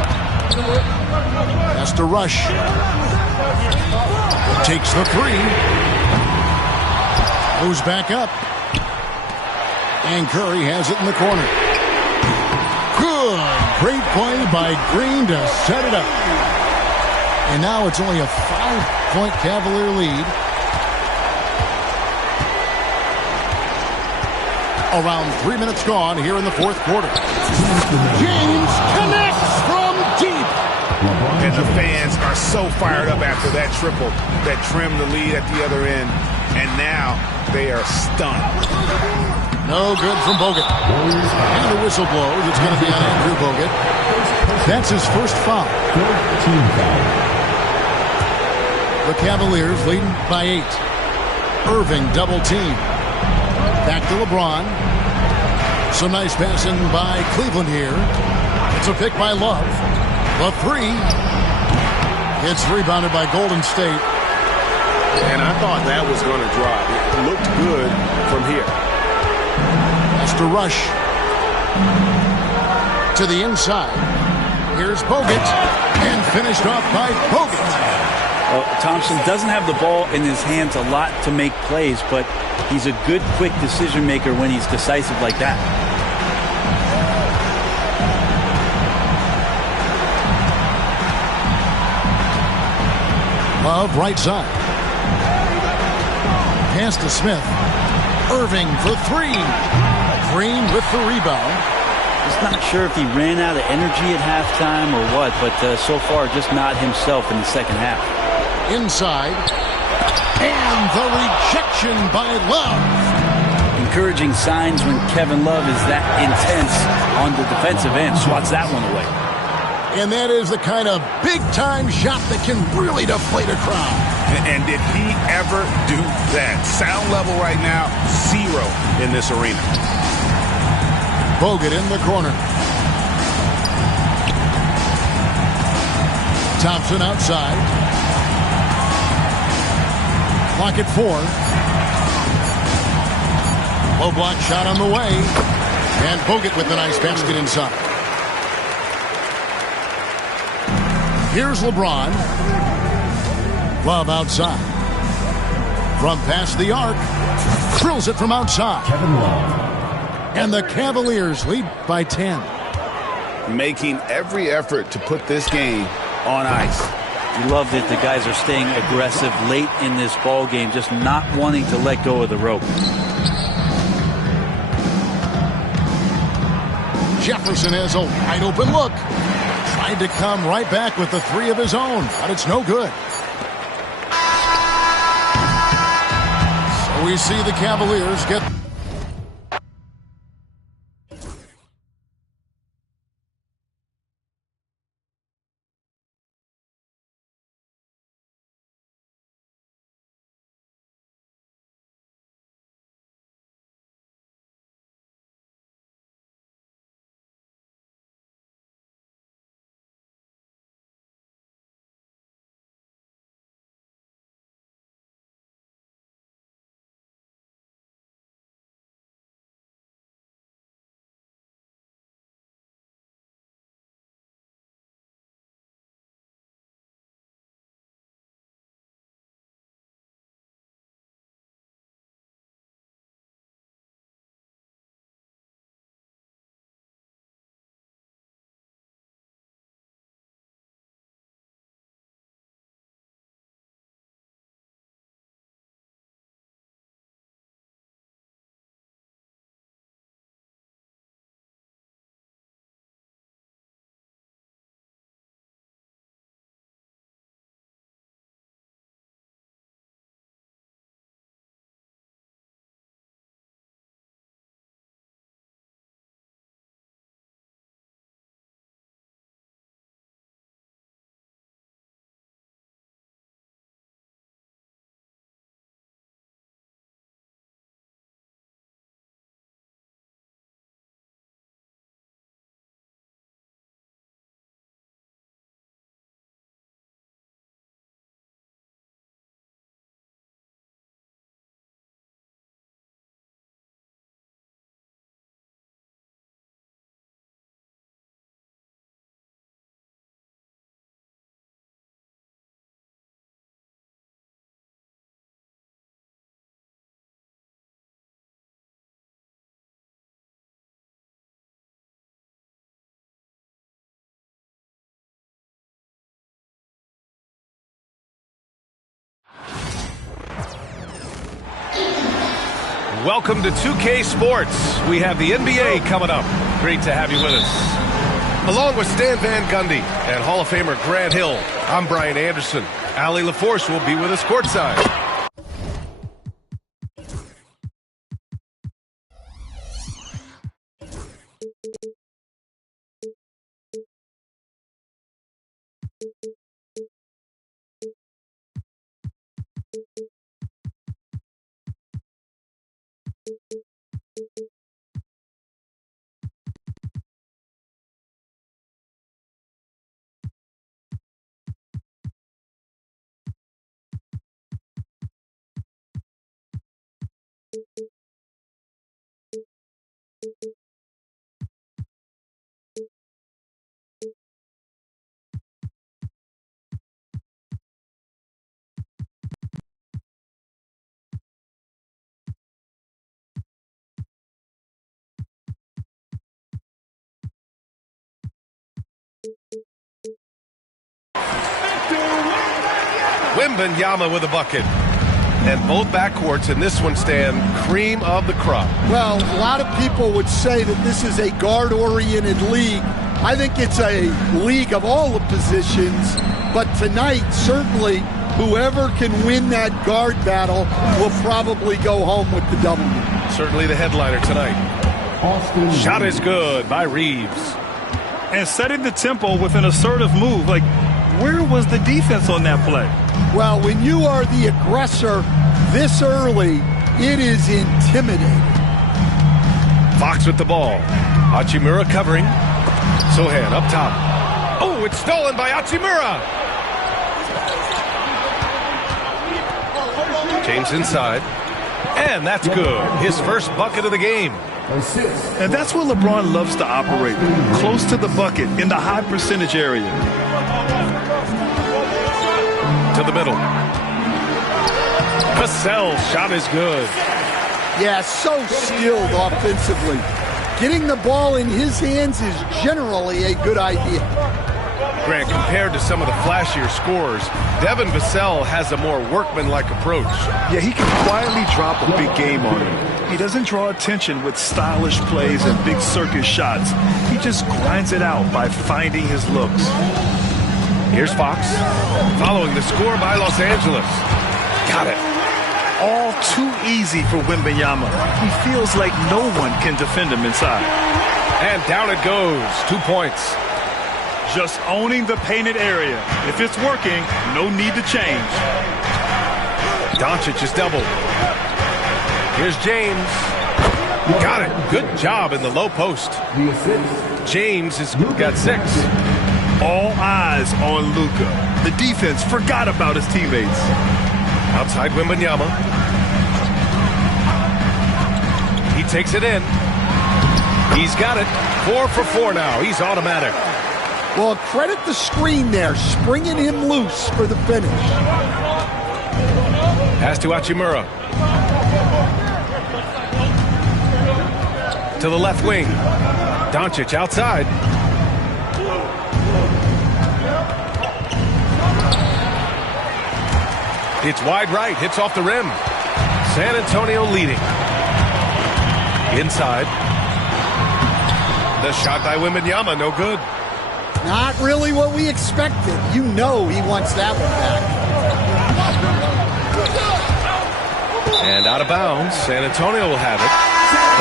Has to rush. Takes the 3. Moves back up. And Curry has it in the corner. Good. Great play by Green to set it up. And now it's only a 5-point Cavalier lead. Around 3 minutes gone here in the fourth quarter. James connects from deep. And the fans are so fired up after that triple that trimmed the lead at the other end. And now they are stunned. No good from Bogut. And the whistle blows. It's going to be on Andrew Bogut. That's his first foul. Team foul. The Cavaliers leading by 8. Irving double team. Back to LeBron. Some nice passing by Cleveland here. It's a pick by Love. The 3. It's rebounded by Golden State. And I thought that was going to drop. It looked good from here. Has to rush to the inside. Here's Bogut. And finished off by Bogut. Well, Thompson doesn't have the ball in his hands a lot to make plays, but he's a good, quick decision maker when he's decisive like that. Love right side. Pass to Smith. Irving for 3. Green with the rebound. Just not sure if he ran out of energy at halftime or what, but so far just not himself in the second half. Inside. And the rejection by Love. Encouraging signs when Kevin Love is that intense on the defensive end. Swats that one away. And that is the kind of big-time shot that can really deflate a crowd. And did he ever do that? Sound level right now, 0 in this arena. Bogut in the corner. Thompson outside. Clock at 4. Low block shot on the way. And Bogut with the nice basket inside. Here's LeBron. Love outside. From past the arc. Drills it from outside. Kevin Love. And the Cavaliers lead by 10. Making every effort to put this game on ice. You love that the guys are staying aggressive late in this ball game, just not wanting to let go of the rope. Jefferson has a wide open look. Tried to come right back with the 3 of his own, but it's no good. So we see the Cavaliers get... Welcome to 2K Sports. We have the NBA coming up. Great to have you with us. Along with Stan Van Gundy and Hall of Famer Grant Hill, I'm Brian Anderson. Allie LaForce will be with us courtside. Wembanyama with a bucket. And both backcourts in this one stand cream of the crop. Well, a lot of people would say that this is a guard-oriented league. I think it's a league of all the positions. But tonight, certainly, whoever can win that guard battle will probably go home with the W. Certainly the headliner tonight. Austin Shot is good by Reeves. And setting the tempo with an assertive move. Like, where was the defense on that play? Well, when you are the aggressor this early, it is intimidating. Fox with the ball. Hachimura covering. Sohan up top. Oh, it's stolen by Hachimura. James inside. And that's good. His first bucket of the game. And that's where LeBron loves to operate. Close to the bucket in the high percentage area. To the middle. Vassell's shot is good. Yeah, so skilled offensively. Getting the ball in his hands is generally a good idea. Grant, compared to some of the flashier scorers, Devin Vassell has a more workmanlike approach. Yeah, he can quietly drop a big game on you. He doesn't draw attention with stylish plays and big circus shots. He just grinds it out by finding his looks. Here's Fox, following the score by Los Angeles. Got it. All too easy for Wembanyama. He feels like no one can defend him inside. And down it goes. 2 points. Just owning the painted area. If it's working, no need to change. Doncic is doubled. Here's James. Got it. Good job in the low post. James has got 6. All eyes on Luka. The defense forgot about his teammates. Outside Wembanyama. He takes it in. He's got it. 4 for 4 now. He's automatic. Well, credit the screen there, springing him loose for the finish. Pass to Hachimura. To the left wing. Doncic outside. It's wide right, hits off the rim. San Antonio leading. Inside. The shot by Wembanyama, no good. Not really what we expected. You know he wants that one back. And out of bounds, San Antonio will have it.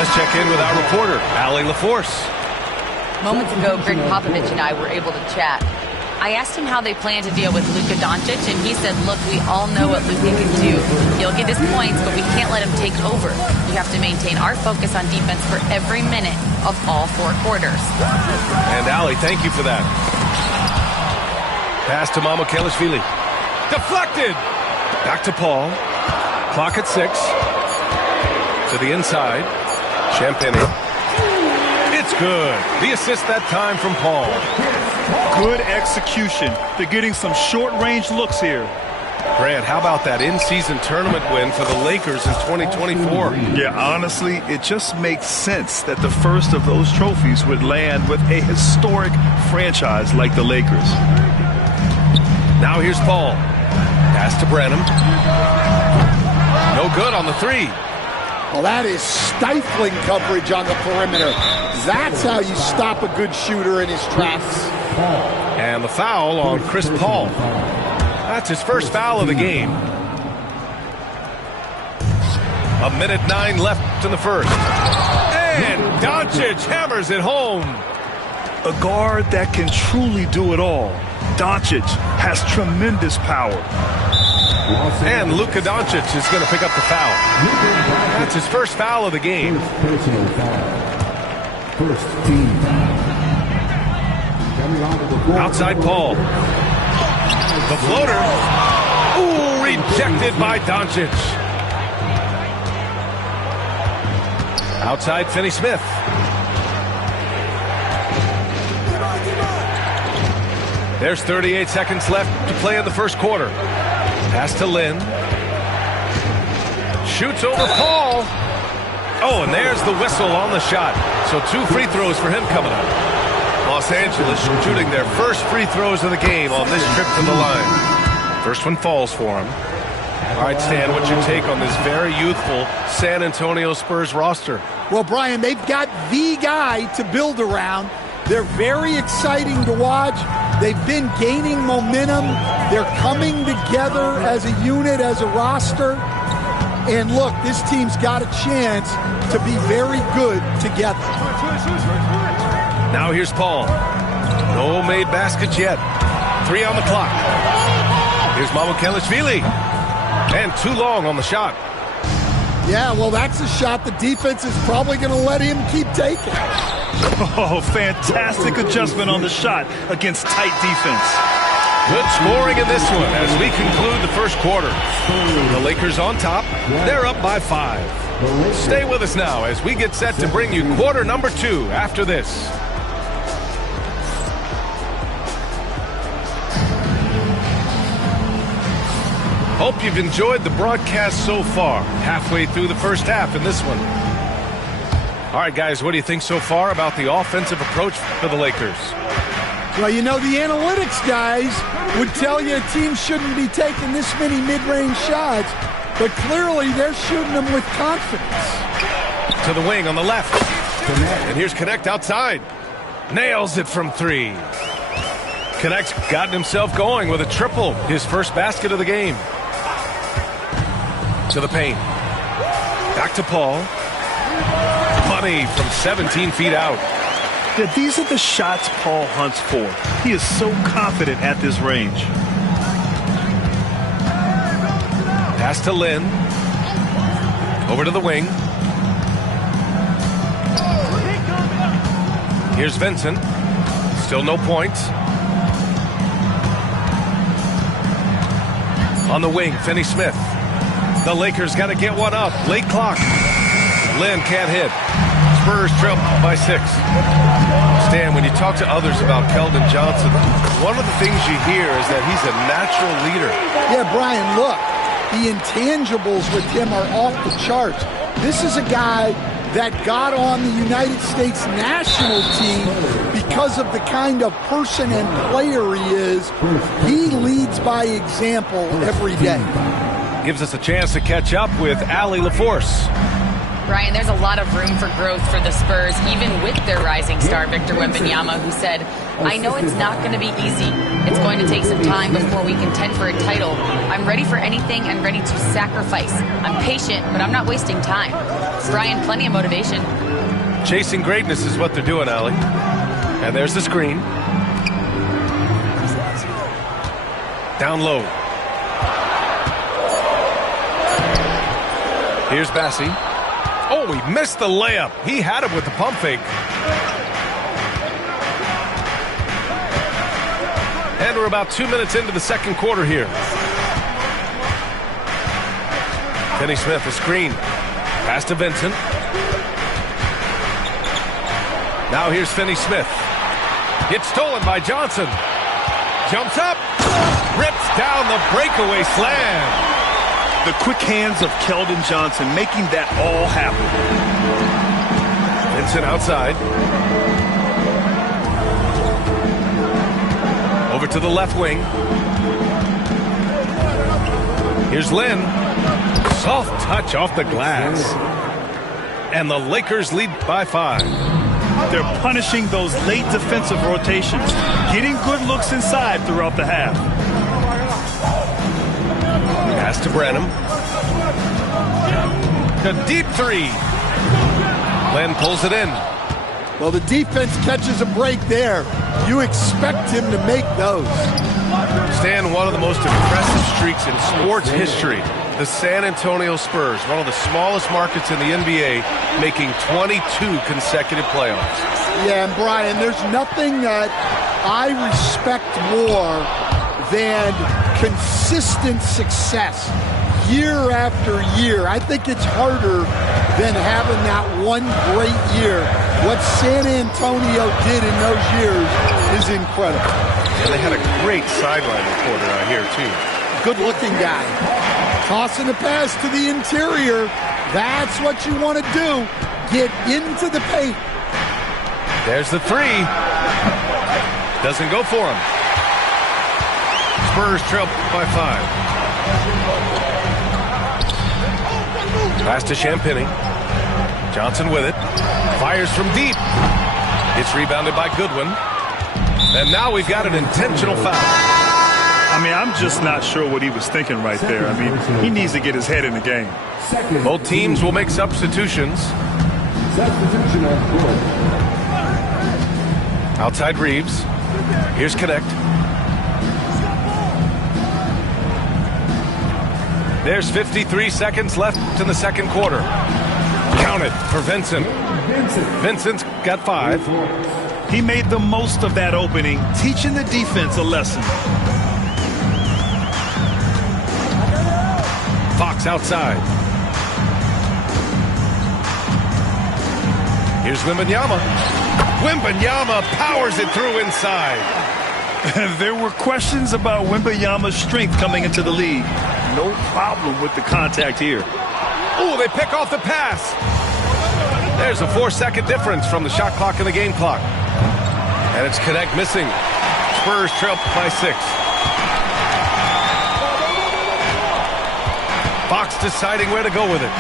Let's check in with our reporter, Allie LaForce. Moments ago, Greg Popovich and I were able to chat. I asked him how they plan to deal with Luka Doncic, and he said, look, we all know what Luka can do. He'll get his points, but we can't let him take over. We have to maintain our focus on defense for every minute of all 4 quarters. And Allie, thank you for that. Pass to Mamukelashvili. Deflected! Back to Paul. Clock at 6. To the inside. Champagnie. It's good. The assist that time from Paul. Good execution. They're getting some short-range looks here. Grant, how about that in-season tournament win for the Lakers in 2024? Yeah, honestly, it just makes sense that the first of those trophies would land with a historic franchise like the Lakers. Now here's Paul. Pass to Branham. No good on the 3. Well, that is stifling coverage on the perimeter. That's how you stop a good shooter in his tracks. And the foul on Chris Paul. That's his first foul of the game. 1:09 left in the first. And Doncic hammers it home. A guard that can truly do it all. Doncic has tremendous power. And Luka Doncic is going to pick up the foul. That's his first foul of the game. Personal foul. First team foul. Outside Paul. The floater. Ooh, rejected by Doncic. Outside Finney-Smith. There's 38 seconds left to play in the first quarter. Pass to Lynn. Shoots over Paul. Oh, and there's the whistle on the shot. So 2 free throws for him coming up. Los Angeles shooting their first free throws of the game on this trip to the line. First one falls for him. All right, Stan, what's your take on this very youthful San Antonio Spurs roster? Well, Brian, they've got the guy to build around. They're very exciting to watch. They've been gaining momentum. They're coming together as a unit, as a roster. And look, this team's got a chance to be very good together. Now here's Paul. No made baskets yet. 3 on the clock. Here's Mamukelashvili. And too long on the shot. Yeah, well, that's a shot the defense is probably going to let him keep taking. Oh, fantastic adjustment on the shot against tight defense. Good scoring in this one as we conclude the first quarter. The Lakers on top. They're up by 5. Stay with us now as we get set to bring you quarter number 2 after this. Hope you've enjoyed the broadcast so far. Halfway through the first half in this one. All right, guys, what do you think so far about the offensive approach for the Lakers? Well, you know, the analytics guys would tell you a team shouldn't be taking this many mid-range shots, but clearly they're shooting them with confidence. To the wing on the left. And here's Connect outside. Nails it from 3. Connect's gotten himself going with a triple, his first basket of the game. To the paint. Back to Paul. Money from 17 feet out. Yeah, these are the shots Paul hunts for. He is so confident at this range. Pass to Lynn. Over to the wing. Here's Vincent. Still no points. On the wing, Finney-Smith. The Lakers got to get one up. Late clock. Lynn can't hit. Spurs trail by 6. Stan, when you talk to others about Keldon Johnson, one of the things you hear is that he's a natural leader. Yeah, Brian, look, the intangibles with him are off the charts. This is a guy that got on the United States national team because of the kind of person and player he is. He leads by example every day. Gives us a chance to catch up with Allie LaForce. Brian, there's a lot of room for growth for the Spurs, even with their rising star, Victor Wembanyama, who said, I know it's not going to be easy. It's going to take some time before we contend for a title. I'm ready for anything and ready to sacrifice. I'm patient, but I'm not wasting time. Brian, plenty of motivation. Chasing greatness is what they're doing, Allie. And there's the screen. Down low. Here's Bassi. Oh, he missed the layup. He had it with the pump fake. And we're about 2 minutes into the second quarter here. Finney-Smith, a screen. Pass to Vincent. Now here's Finney-Smith. It's stolen by Johnson. Jumps up. Rips down the breakaway slam. The quick hands of Keldon Johnson making that all happen. Vincent outside. Over to the left wing. Here's Lynn. Soft touch off the glass. And the Lakers lead by 5. They're punishing those late defensive rotations, getting good looks inside throughout the half. Pass to Branham. A deep 3. Len pulls it in. Well, the defense catches a break there. You expect him to make those. Stan, one of the most impressive streaks in sports history. The San Antonio Spurs, one of the smallest markets in the NBA, making 22 consecutive playoffs. Yeah, and Brian, there's nothing that I respect more than consistent success year after year. I think it's harder than having that one great year. What San Antonio did in those years is incredible. And they had a great sideline reporter out here, too. Good-looking guy. Tossing the pass to the interior. That's what you want to do. Get into the paint. There's the 3. Doesn't go for him. Spurs trail by 5. Pass to Champagnie. Johnson with it. Fires from deep. It's rebounded by Goodwin. And now we've got an intentional foul. I mean, I'm just not sure what he was thinking right there. I mean, he needs to get his head in the game. Both teams will make substitutions. Outside Reeves. Here's Connect. There's 53 seconds left in the second quarter. Count it for Vincent. Vincent's got 5. He made the most of that opening, teaching the defense a lesson. Fox outside. Here's Wembanyama. Wembanyama powers it through inside. There were questions about Wembanyama's strength coming into the league. No problem with the contact here. Oh, they pick off the pass. There's a 4-second difference from the shot clock and the game clock. And it's Connect missing. Spurs trail by 6. Fox deciding where to go with it.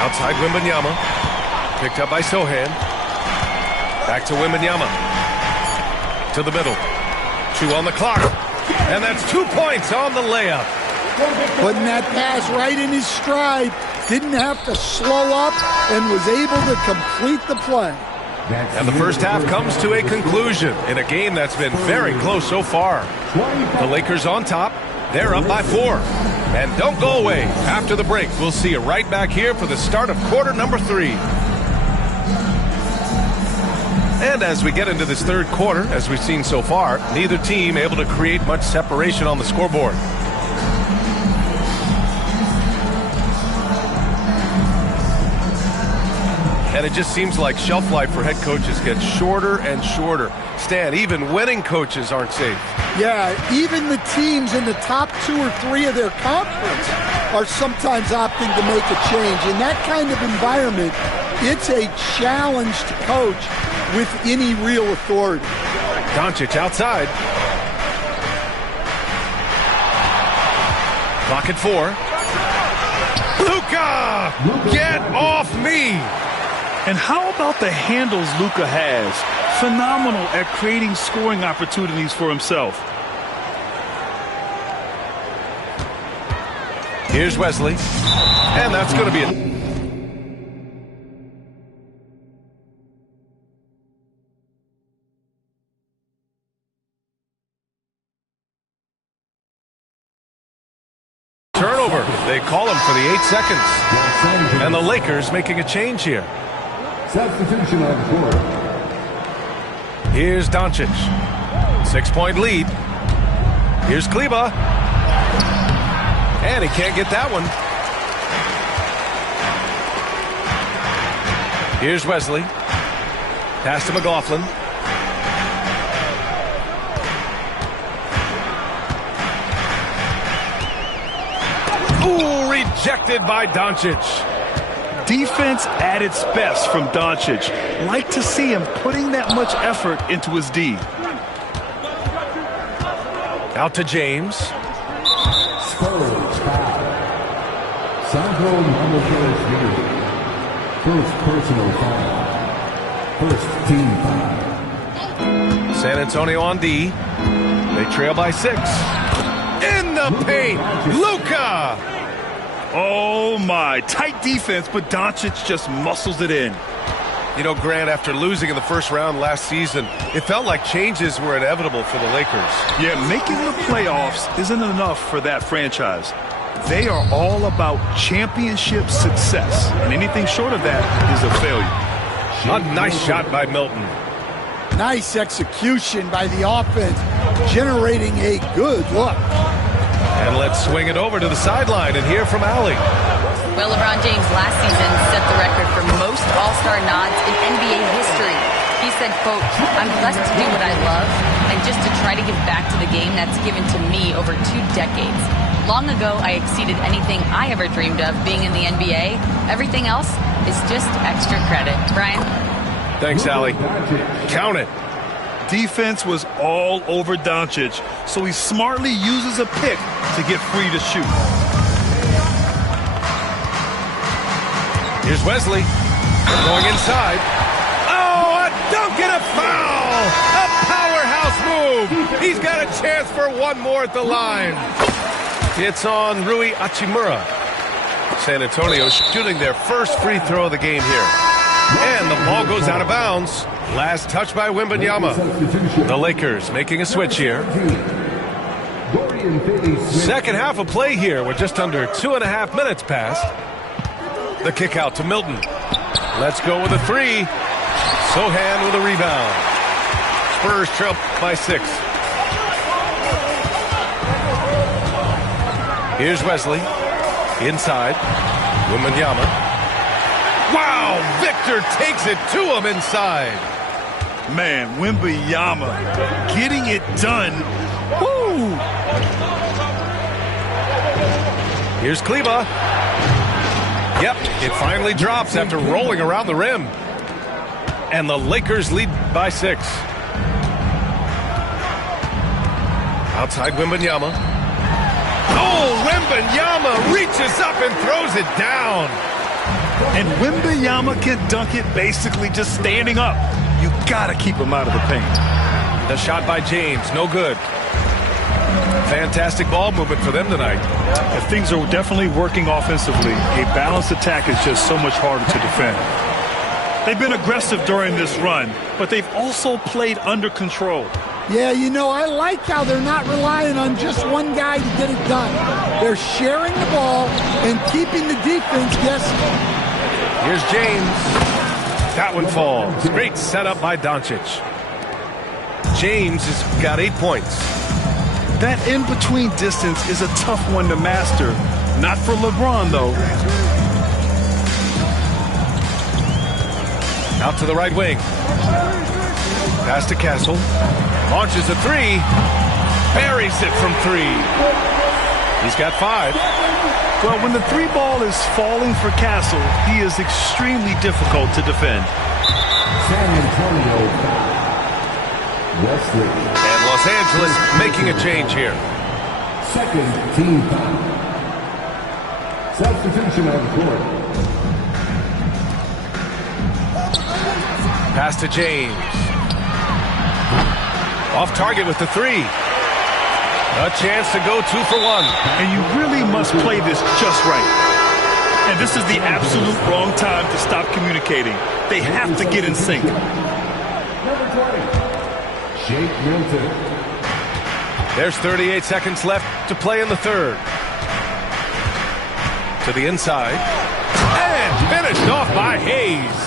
Outside Wembanyama. Picked up by Sohan. Back to Wembanyama. To the middle. 2 on the clock. And that's 2 points on the layup. Putting that pass right in his stride. Didn't have to slow up and was able to complete the play. And the first half comes to a conclusion in a game that's been very close so far. The Lakers on top. They're up by 4. And don't go away. After the break, we'll see you right back here for the start of quarter number 3. And as we get into this third quarter, as we've seen so far, neither team able to create much separation on the scoreboard. And it just seems like shelf life for head coaches gets shorter and shorter. Stan, even winning coaches aren't safe. Yeah, even the teams in the top 2 or 3 of their conference are sometimes opting to make a change. In that kind of environment, it's a challenge to coach with any real authority. Doncic outside. Clock at 4. Luka! Get off me! And how about the handles Luka has? Phenomenal at creating scoring opportunities for himself. Here's Wesley. And that's going to be it. Turnover. They call him for the 8 seconds. And the Lakers making a change here. Substitution on the court. Here's Doncic. 6-point lead. Here's Kleba. And he can't get that one. Here's Wesley. Pass to McLaughlin. Ooh, rejected by Doncic. Defense at its best from Doncic. Like to see him putting that much effort into his D. Out to James. Spurs foul. Sandro Mamukelashvili. First personal foul. First team foul. San Antonio on D. They trail by 6. In the paint, Luka! Oh my, tight defense, but Doncic just muscles it in. You know, Grant, after losing in the first round last season, it felt like changes were inevitable for the Lakers. Yeah, making the playoffs isn't enough for that franchise. They are all about championship success, and anything short of that is a failure. A nice shot by Milton. Nice execution by the offense, generating a good look. And let's swing it over to the sideline and hear from Allie. Well, LeBron James last season set the record for most All-Star nods in NBA history. He said, quote, "I'm blessed to do what I love and just to try to give back to the game that's given to me over 2 decades. Long ago, I exceeded anything I ever dreamed of being in the NBA. Everything else is just extra credit." Brian? Thanks, Allie. Count it. Defense was all over Doncic, so he smartly uses a pick to get free to shoot. Here's Wesley. Going inside. Oh, a dunk and a foul! A powerhouse move! He's got a chance for one more at the line. It's on Rui Hachimura. San Antonio shooting their first free throw of the game here. And the ball goes out of bounds. Last touch by Wembanyama. The Lakers making a switch here. Second half of play here with just under 2.5 minutes passed. The kick out to Milton. Let's go with a three. Sohan with a rebound. Spurs trail by 6. Here's Wesley. Inside. Wembanyama. Wow! Victor takes it to him inside. Man, Wembanyama getting it done. Woo! Here's Kleba. Yep, it finally drops after rolling around the rim. And the Lakers lead by 6. Outside Wembanyama. Oh, Wembanyama reaches up and throws it down. And Wembanyama can dunk it basically just standing up. You gotta keep him out of the paint. The shot by James, no good. Fantastic ball movement for them tonight. And things are definitely working offensively. A balanced attack is just so much harder to defend. They've been aggressive during this run, but they've also played under control. Yeah, you know, I like how they're not relying on just one guy to get it done. They're sharing the ball and keeping the defense guessing. Here's James. That one falls. Great setup by Doncic. James has got 8 points. That in-between distance is a tough one to master. Not for LeBron, though. Out to the right wing. Pass to Castle. Launches a three. Buries it from 3. He's got 5. Well, when the 3 ball is falling for Castle, he is extremely difficult to defend. San Antonio Wesley. And Los Angeles making a change here. Second team foul. Substitution on the court. Pass to James. Off target with the 3. A chance to go 2 for 1. And you really must play this just right. And this is the absolute wrong time to stop communicating. They have to get in sync. Number 20, Shake Milton. There's 38 seconds left to play in the third. To the inside. And finished off by Hayes.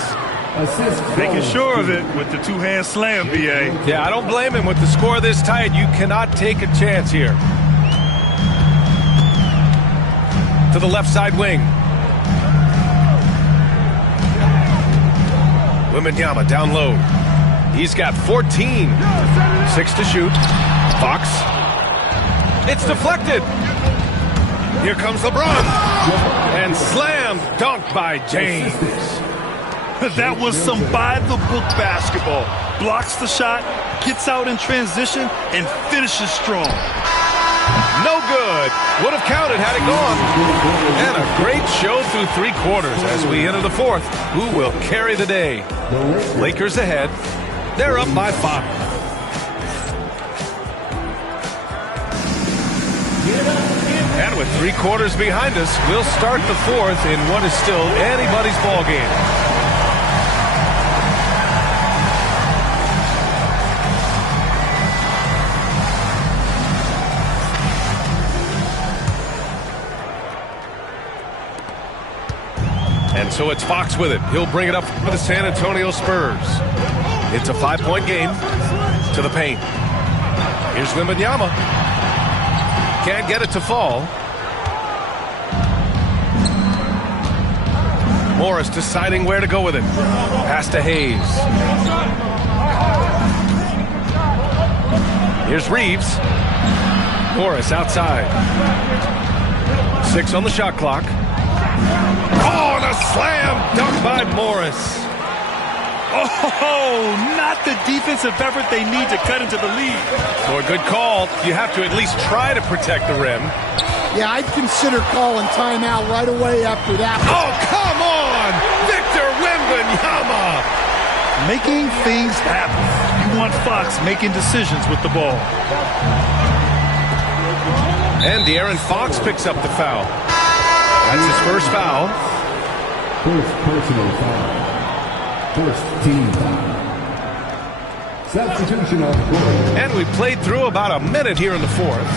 Making sure of it with the 2-hand slam, B.A. Yeah, I don't blame him. With the score this tight, you cannot take a chance here. To the left side wing. Wembanyama down low. He's got 14. 6 to shoot. Fox. It's deflected. Here comes LeBron. And slam dunked by James. That was some by-the-book basketball. Blocks the shot, gets out in transition, and finishes strong. No good. Would have counted had it gone. And a great show through 3 quarters as we enter the 4th. Who will carry the day? Lakers ahead. They're up by 5. And with 3 quarters behind us, we'll start the 4th in what is still anybody's ball game. And so it's Fox with it. He'll bring it up for the San Antonio Spurs. It's a 5-point game to the paint. Here's Wembanyama. Can't get it to fall. Morris deciding where to go with it. Pass to Hayes. Here's Reeves. Morris outside. 6 on the shot clock. Oh, and a slam dunk by Morris. Oh, not the defensive effort they need to cut into the lead. For a good call, you have to at least try to protect the rim. Yeah, I'd consider calling timeout right away after that. Oh, come on! Victor Wembanyama! Making things happen. You want Fox making decisions with the ball. And De'Aaron Fox picks up the foul. That's his first foul. First personal foul. First team foul. Substitution on the court. And we played through about a minute here in the fourth.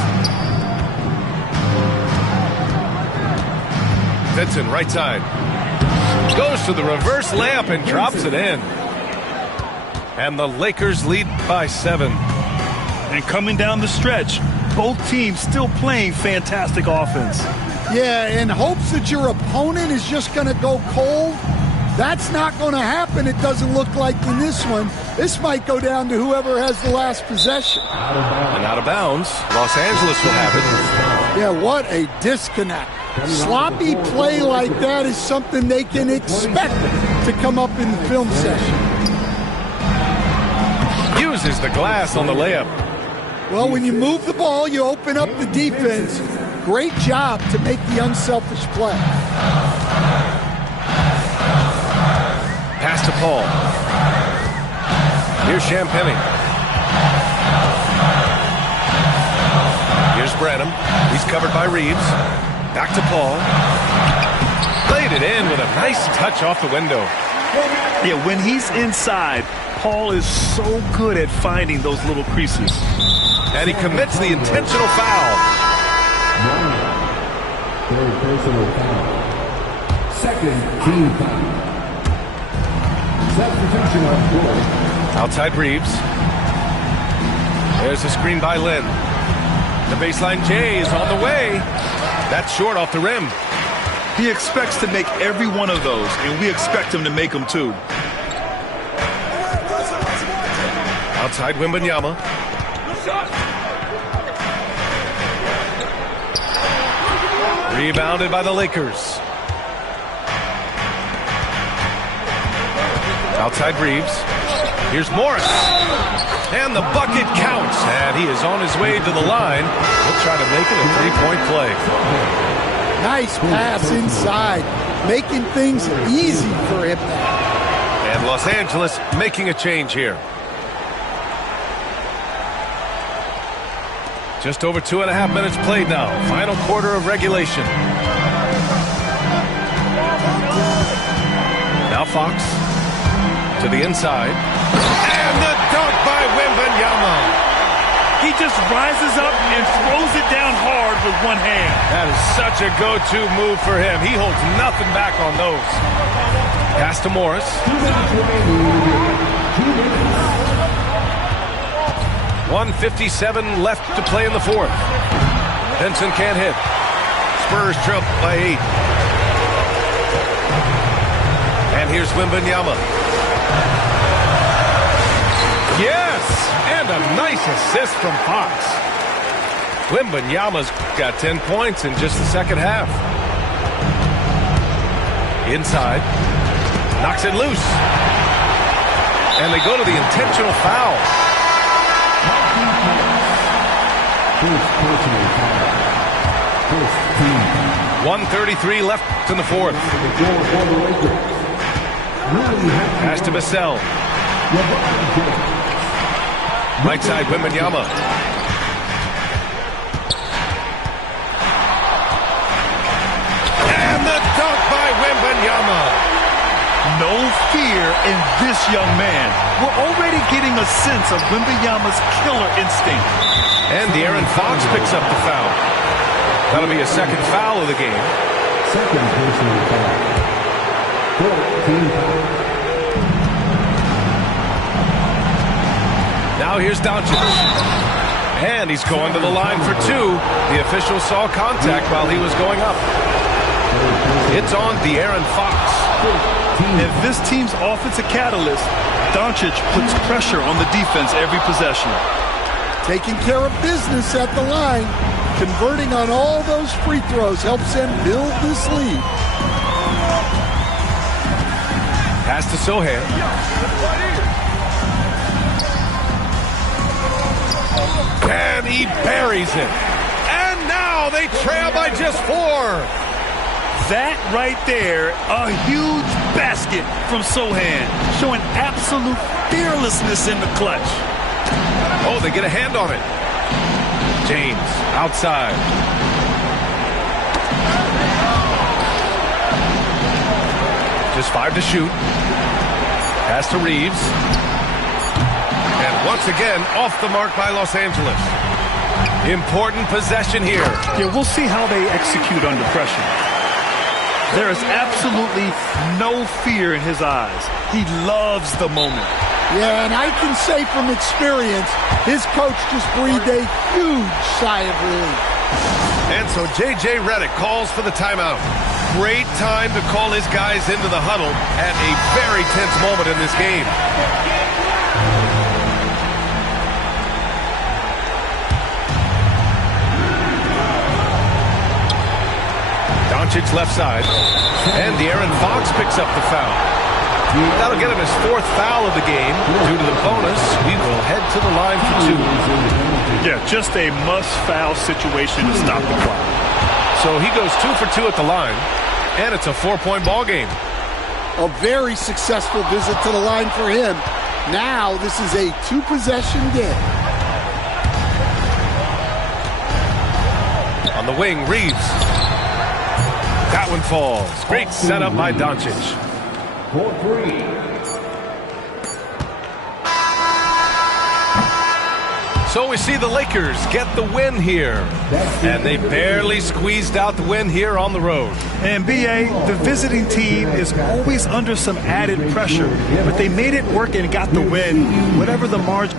Vincent, right side. Goes to the reverse layup and drops it in. And the Lakers lead by 7. And coming down the stretch, both teams still playing fantastic offense. Yeah, in hopes that your opponent is just going to go cold. That's not going to happen, it doesn't look like in this one. This might go down to whoever has the last possession. And out of bounds, Los Angeles will have it. Yeah, what a disconnect. Sloppy play like that is something they can expect to come up in the film session. Uses the glass on the layup. Well, when you move the ball, you open up the defense. Great job to make the unselfish play. Pass to Paul. Here's Champagny. Here's Branham. He's covered by Reeves. Back to Paul. Played it in with a nice touch off the window. Yeah, when he's inside, Paul is so good at finding those little creases. And he commits the intentional foul. Third personal foul. Second team foul. Substitution on the court. Outside Reeves. There's a screen by Lynn. The baseline J is on the way. That's short off the rim. He expects to make every one of those, and we expect him to make them too. Outside Wembanyama. Rebounded by the Lakers. Outside Reeves. Here's Morris. And the bucket counts. And he is on his way to the line. He'll try to make it a three-point play. Nice pass inside, making things easy for him now. And Los Angeles making a change here. Just over 2.5 minutes played now. Final quarter of regulation. Now Fox to the inside. And the dunk by Wembanyama. He just rises up and throws it down hard with one hand. That is such a go-to move for him. He holds nothing back on those. Pass to Morris. 1:57 left to play in the fourth. Vincent can't hit. Spurs trail by 8. And here's Wembanyama. Yes! And a nice assist from Fox. Wembanyama's got 10 points in just the second half. Inside. Knocks it loose. And they go to the intentional foul. 1:33 left in the fourth. Pass to Vassell. Right side, Wembanyama. And the dunk by Wembanyama. No fear in this young man. We're already getting a sense of Wembanyama's killer instinct. And De'Aaron Fox picks up the foul. That'll be a second foul of the game. Second personal foul. 14 foul. Now here's Doncic. And he's going to the line for 2. The official saw contact while he was going up. It's on De'Aaron Fox. If this team's offensive catalyst, Doncic puts pressure on the defense every possession. Taking care of business at the line, converting on all those free throws helps them build this lead. Pass to Sohan. And he buries it. And now they trail by just 4. That right there, a huge basket from Sohan, showing absolute fearlessness in the clutch. Oh, they get a hand on it. James, outside. Just 5 to shoot. Pass to Reeves. And once again, off the mark by Los Angeles. Important possession here. Yeah, we'll see how they execute under pressure. There is absolutely no fear in his eyes. He loves the moment. Yeah, and I can say from experience, his coach just breathed a huge sigh of relief. And so J.J. Redick calls for the timeout. Great time to call his guys into the huddle at a very tense moment in this game. Doncic left side. And De'Aaron Fox picks up the foul. That'll get him his 4th foul of the game. Due to the bonus, we will head to the line for 2. Yeah, just a must-foul situation to stop the clock. So he goes 2 for 2 at the line, and it's a 4-point ball game. A very successful visit to the line for him. Now this is a 2-possession game. On the wing, Reeves. That one falls. Great setup by Doncic. For 3. So we see the Lakers get the win here. And they barely squeezed out the win here on the road. And B.A., the visiting team is always under some added pressure, but they made it work and got the win, whatever the margin.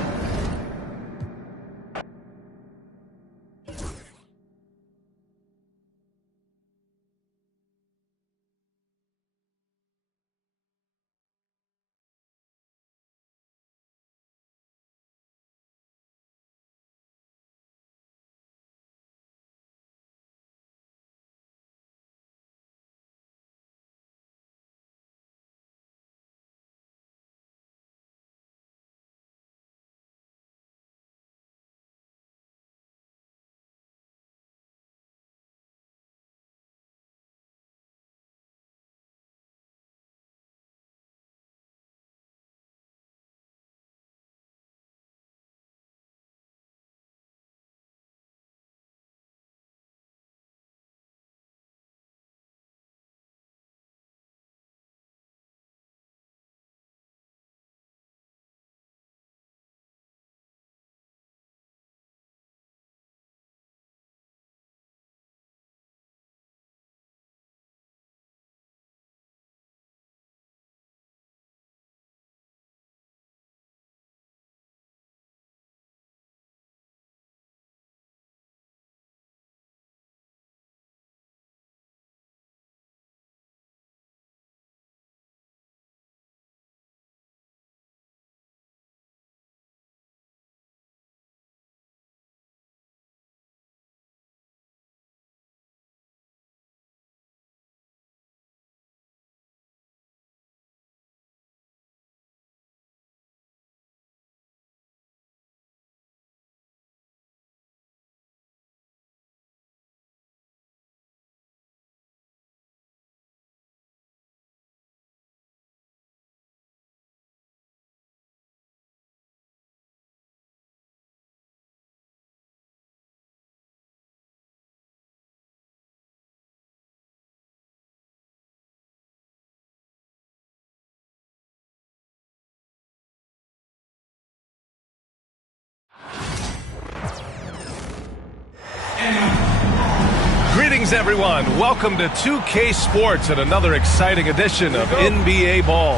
Greetings, everyone. Welcome to 2K Sports and another exciting edition of NBA Ball.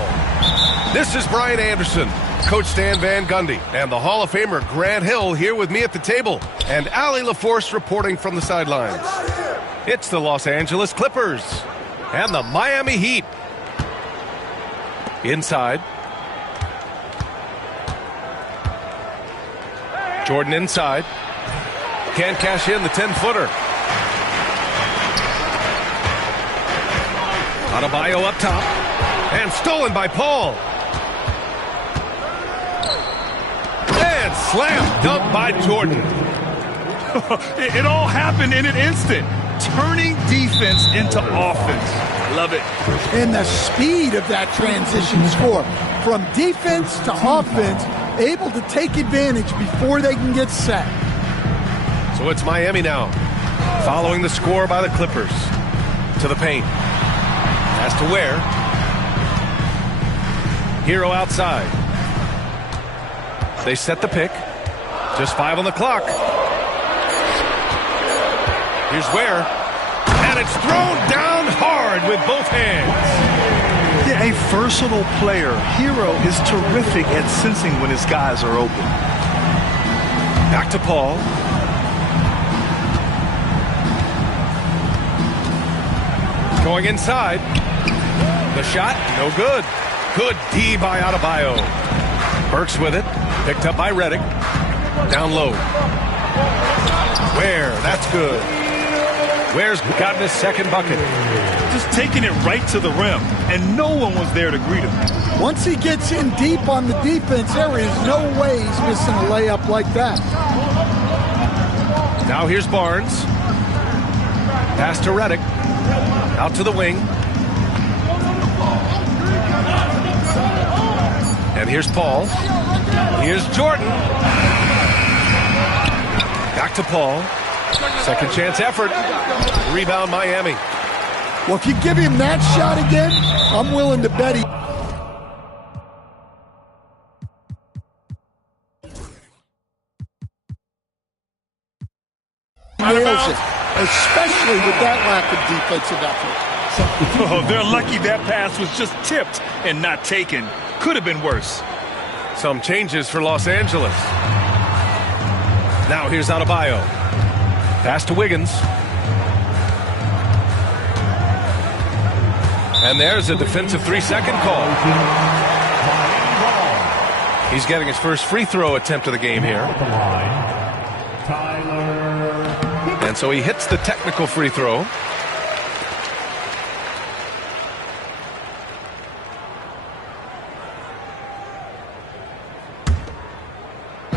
This is Brian Anderson, Coach Stan Van Gundy, and the Hall of Famer Grant Hill here with me at the table, and Allie LaForce reporting from the sidelines. It's the Los Angeles Clippers and the Miami Heat. Inside. Jordan inside. Can't cash in the 10-footer. Adebayo up top. And stolen by Paul. And slam dunk by Jordan. It all happened in an instant. Turning defense into offense. Love it. And the speed of that transition score. From defense to offense, able to take advantage before they can get set. So it's Miami now, following the score by the Clippers. To the paint. Pass to Ware. Hero outside. They set the pick. Just 5 on the clock. Here's Ware. And it's thrown down hard with both hands. Yeah, a versatile player. Hero is terrific at sensing when his guys are open. Back to Paul. Going inside. The shot, no good. Good D by Adebayo. Burks with it. Picked up by Redick. Down low. Ware, that's good. Ware's gotten his second bucket. Just taking it right to the rim, and no one was there to greet him. Once he gets in deep on the defense, there is no way he's missing a layup like that. Now here's Barnes. Pass to Redick. Out to the wing. And here's Paul. Here's Jordan. Back to Paul. Second chance effort. Rebound Miami. Well, if you give him that shot again, I'm willing to bet he nails it, especially with that lack of defensive effort. Oh, they're lucky that pass was just tipped and not taken. Could have been worse. Some changes for Los Angeles. Now here's Adebayo. Pass to Wiggins. And there's a defensive 3-second call. He's getting his first free throw attempt of the game here. And so he hits the technical free throw.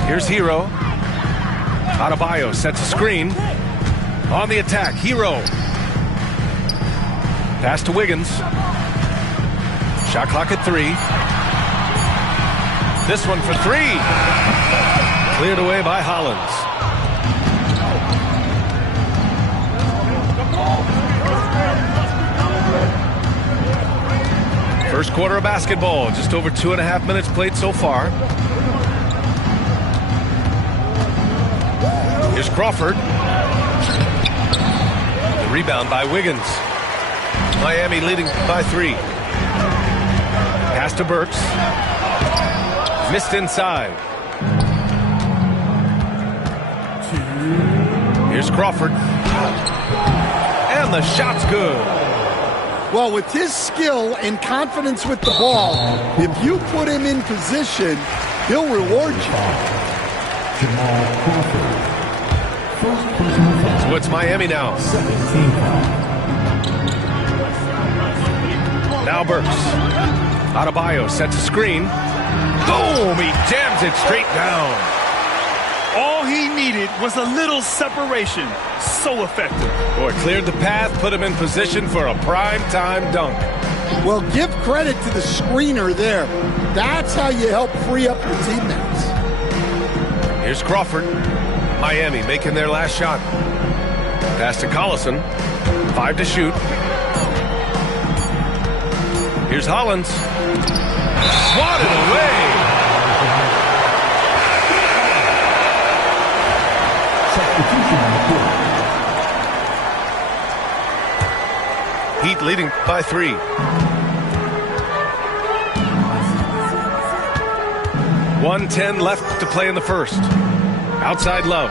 Here's Hero. Adebayo sets a screen. On the attack, Hero. Pass to Wiggins. Shot clock at 3. This one for 3. Cleared away by Hollins. First quarter of basketball. Just over 2.5 minutes played so far. Here's Crawford. The rebound by Wiggins. Miami leading by 3. Pass to Burks. Missed inside. Here's Crawford. And the shot's good. Well, with his skill and confidence with the ball, if you put him in position, he'll reward you. Jamal Crawford. So it's Miami now. Now Burks. Adebayo sets a screen. Boom! He jams it straight down. All he needed was a little separation. So effective. Boy, cleared the path, put him in position for a prime-time dunk. Well, give credit to the screener there. That's how you help free up your teammates. Here's Crawford. Miami making their last shot. Pass to Collison. 5 to shoot. Here's Hollins. Swatted away. Heat leading by 3. .110 left to play in the first. Outside Love.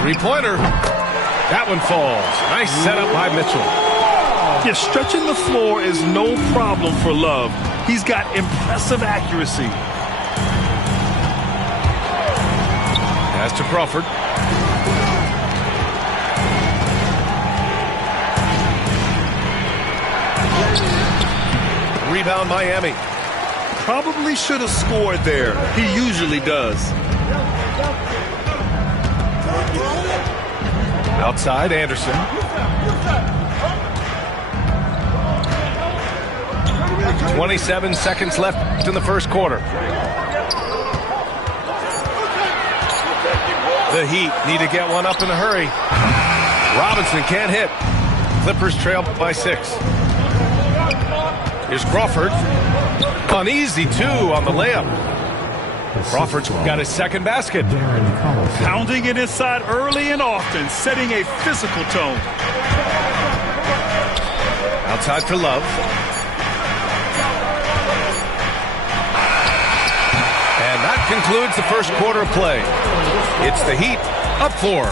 Three-pointer. That one falls. Nice setup by Mitchell. Yeah, stretching the floor is no problem for Love. He's got impressive accuracy. Pass to Crawford. Rebound Miami. Probably should have scored there. He usually does. Outside, Anderson. .27 seconds left in the first quarter. The Heat need to get one up in a hurry. Robinson can't hit. Clippers trail by 6. Here's Crawford. An easy 2 on the layup. Crawford's got his second basket. Pounding it inside early and often, setting a physical tone. Outside for Love. And that concludes the first quarter of play. It's the Heat up 4.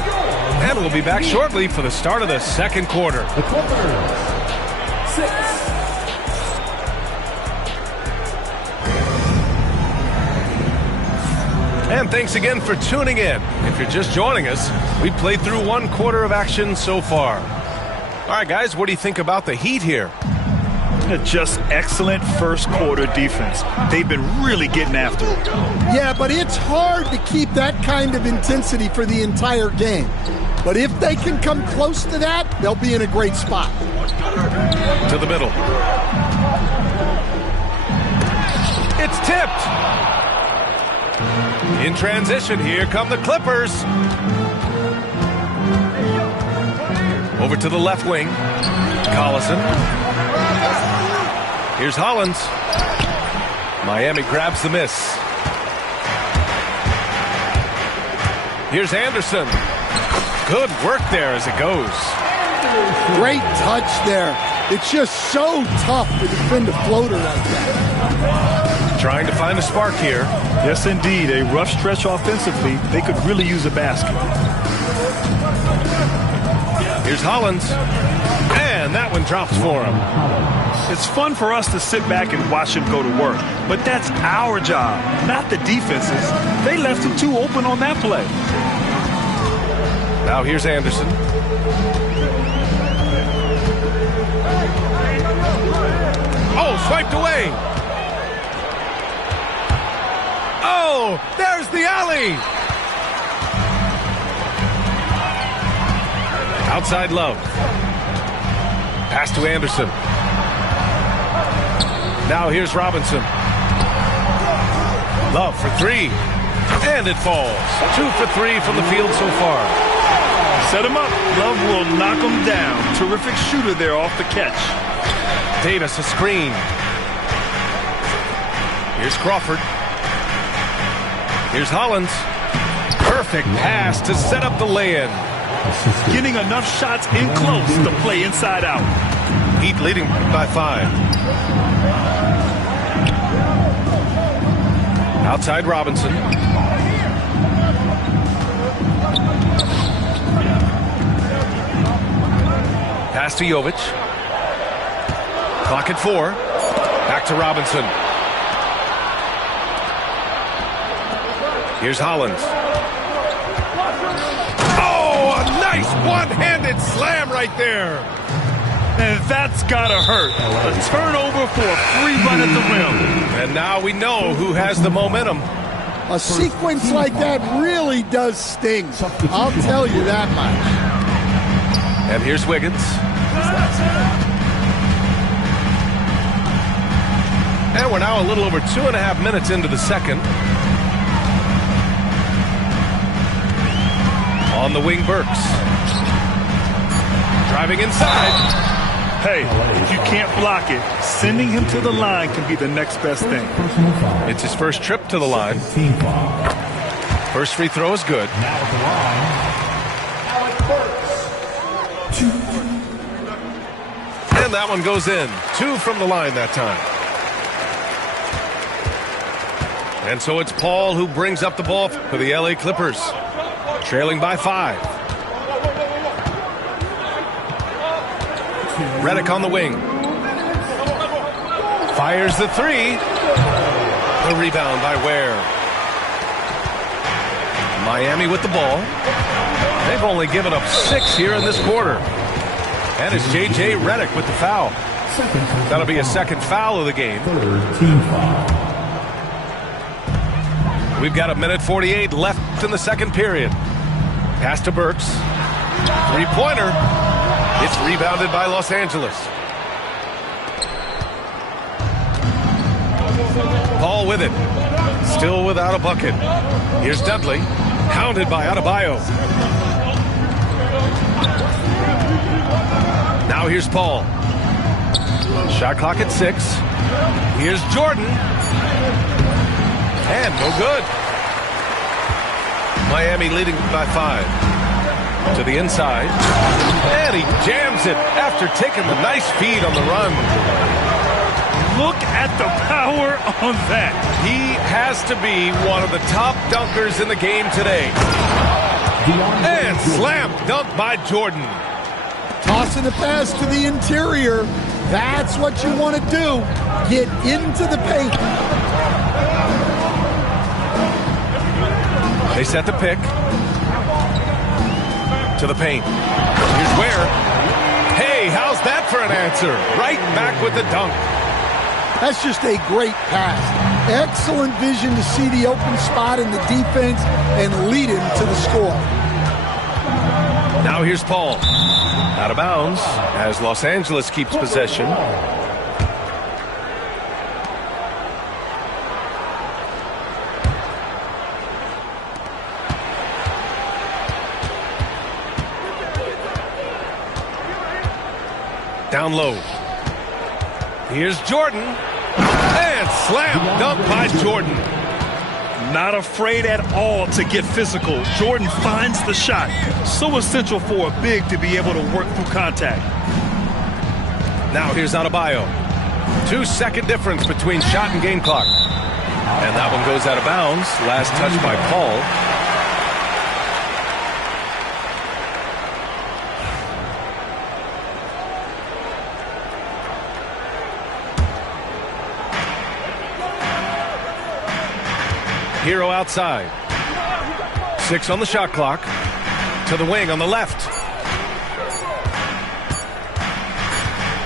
And we'll be back shortly for the start of the second quarter. The Clippers, 6. And thanks again for tuning in. If you're just joining us, we've played through 1 quarter of action so far. All right, guys, what do you think about the Heat here? Just excellent first quarter defense. They've been really getting after it. Yeah, but it's hard to keep that kind of intensity for the entire game. But if they can come close to that, they'll be in a great spot. To the middle. It's tipped. In transition, here come the Clippers. Over to the left wing. Collison. Here's Hollins. Miami grabs the miss. Here's Anderson. Good work there as it goes. Great touch there. It's just so tough to defend a floater like that. Trying to find a spark here. Yes, indeed. A rough stretch offensively. They could really use a basket. Here's Hollins. And that one drops for him. It's fun for us to sit back and watch him go to work. But that's our job, not the defense's. They left him too open on that play. Now here's Anderson. Oh, swiped away. Oh, there's the alley. Outside Love. Pass to Anderson. Now here's Robinson. Love for 3. And it falls. 2 for 3 from the field so far. Set him up. Love will knock him down. Terrific shooter there off the catch. Davis a screen. Here's Crawford. Here's Hollins. Perfect pass to set up the lay-in. Getting enough shots in close to play inside out. Heat leading by 5. Outside Robinson. Pass to Jovic. Clock at 4. Back to Robinson. Here's Hollins. Oh, a nice one-handed slam right there. And that's gotta hurt. A turnover for a free run at the rim. And now we know who has the momentum. A sequence like that really does sting. I'll tell you that much. And here's Wiggins. And we're now a little over 2.5 minutes into the second. On the wing, Burks. Driving inside. Hey, if you can't block it, sending him to the line can be the next best thing. It's his first trip to the line. First free throw is good. Now at the line, Alec Burks. 2. And that one goes in. 2 from the line that time. And so it's Paul who brings up the ball for the LA Clippers. Trailing by 5. Redick on the wing. Fires the 3. The rebound by Ware. Miami with the ball. They've only given up 6 here in this quarter. And it's J.J. Redick with the foul. That'll be a second foul of the game. Team foul. We've got 1:48 left in the second period. Pass to Burks. Three-pointer. It's rebounded by Los Angeles. Paul with it. Still without a bucket. Here's Dudley. Hounded by Adebayo. Now here's Paul. Shot clock at 6. Here's Jordan. And no good. Miami leading by 5. To the inside. And he jams it after taking the nice feed on the run. Look at the power on that. He has to be one of the top dunkers in the game today. And slam dunk by Jordan. Tossing the pass to the interior. That's what you want to do. Get into the paint. They set the pick. To the paint. Here's Ware. Hey, how's that for an answer? Right back with the dunk. That's just a great pass. Excellent vision to see the open spot in the defense and lead him to the score. Now here's Paul. Out of bounds as Los Angeles keeps possession. Down low. Here's Jordan. And slam dunk by Jordan. Not afraid at all to get physical. Jordan finds the shot. So essential for a big to be able to work through contact. Now here's Adebayo. 2-second difference between shot and game clock. And that one goes out of bounds. Last touch by Paul. Hero outside. 6 on the shot clock. To the wing on the left.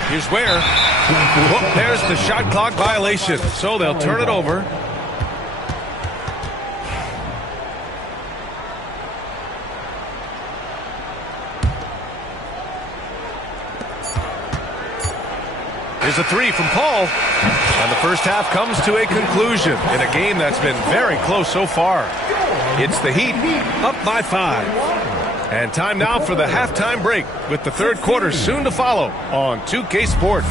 Here's Ware. Oh, there's the shot clock violation. So they'll turn it over. Here's a 3 from Paul. And the first half comes to a conclusion in a game that's been very close so far. It's the Heat up by 5. And time now for the halftime break with the third quarter soon to follow on 2K Sports.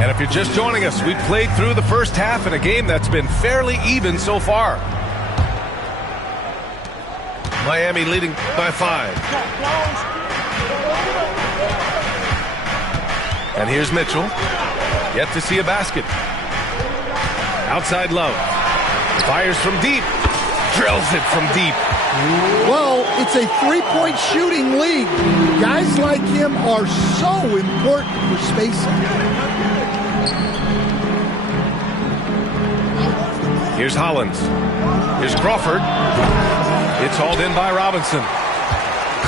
And if you're just joining us, we've played through the first half in a game that's been fairly even so far. Miami leading by 5. And here's Mitchell. Yet to see a basket. Outside Love. Fires from deep. Drills it from deep. Well, it's a three-point shooting league. Guys like him are so important for spacing. Here's Hollins. Here's Crawford. It's hauled in by Robinson.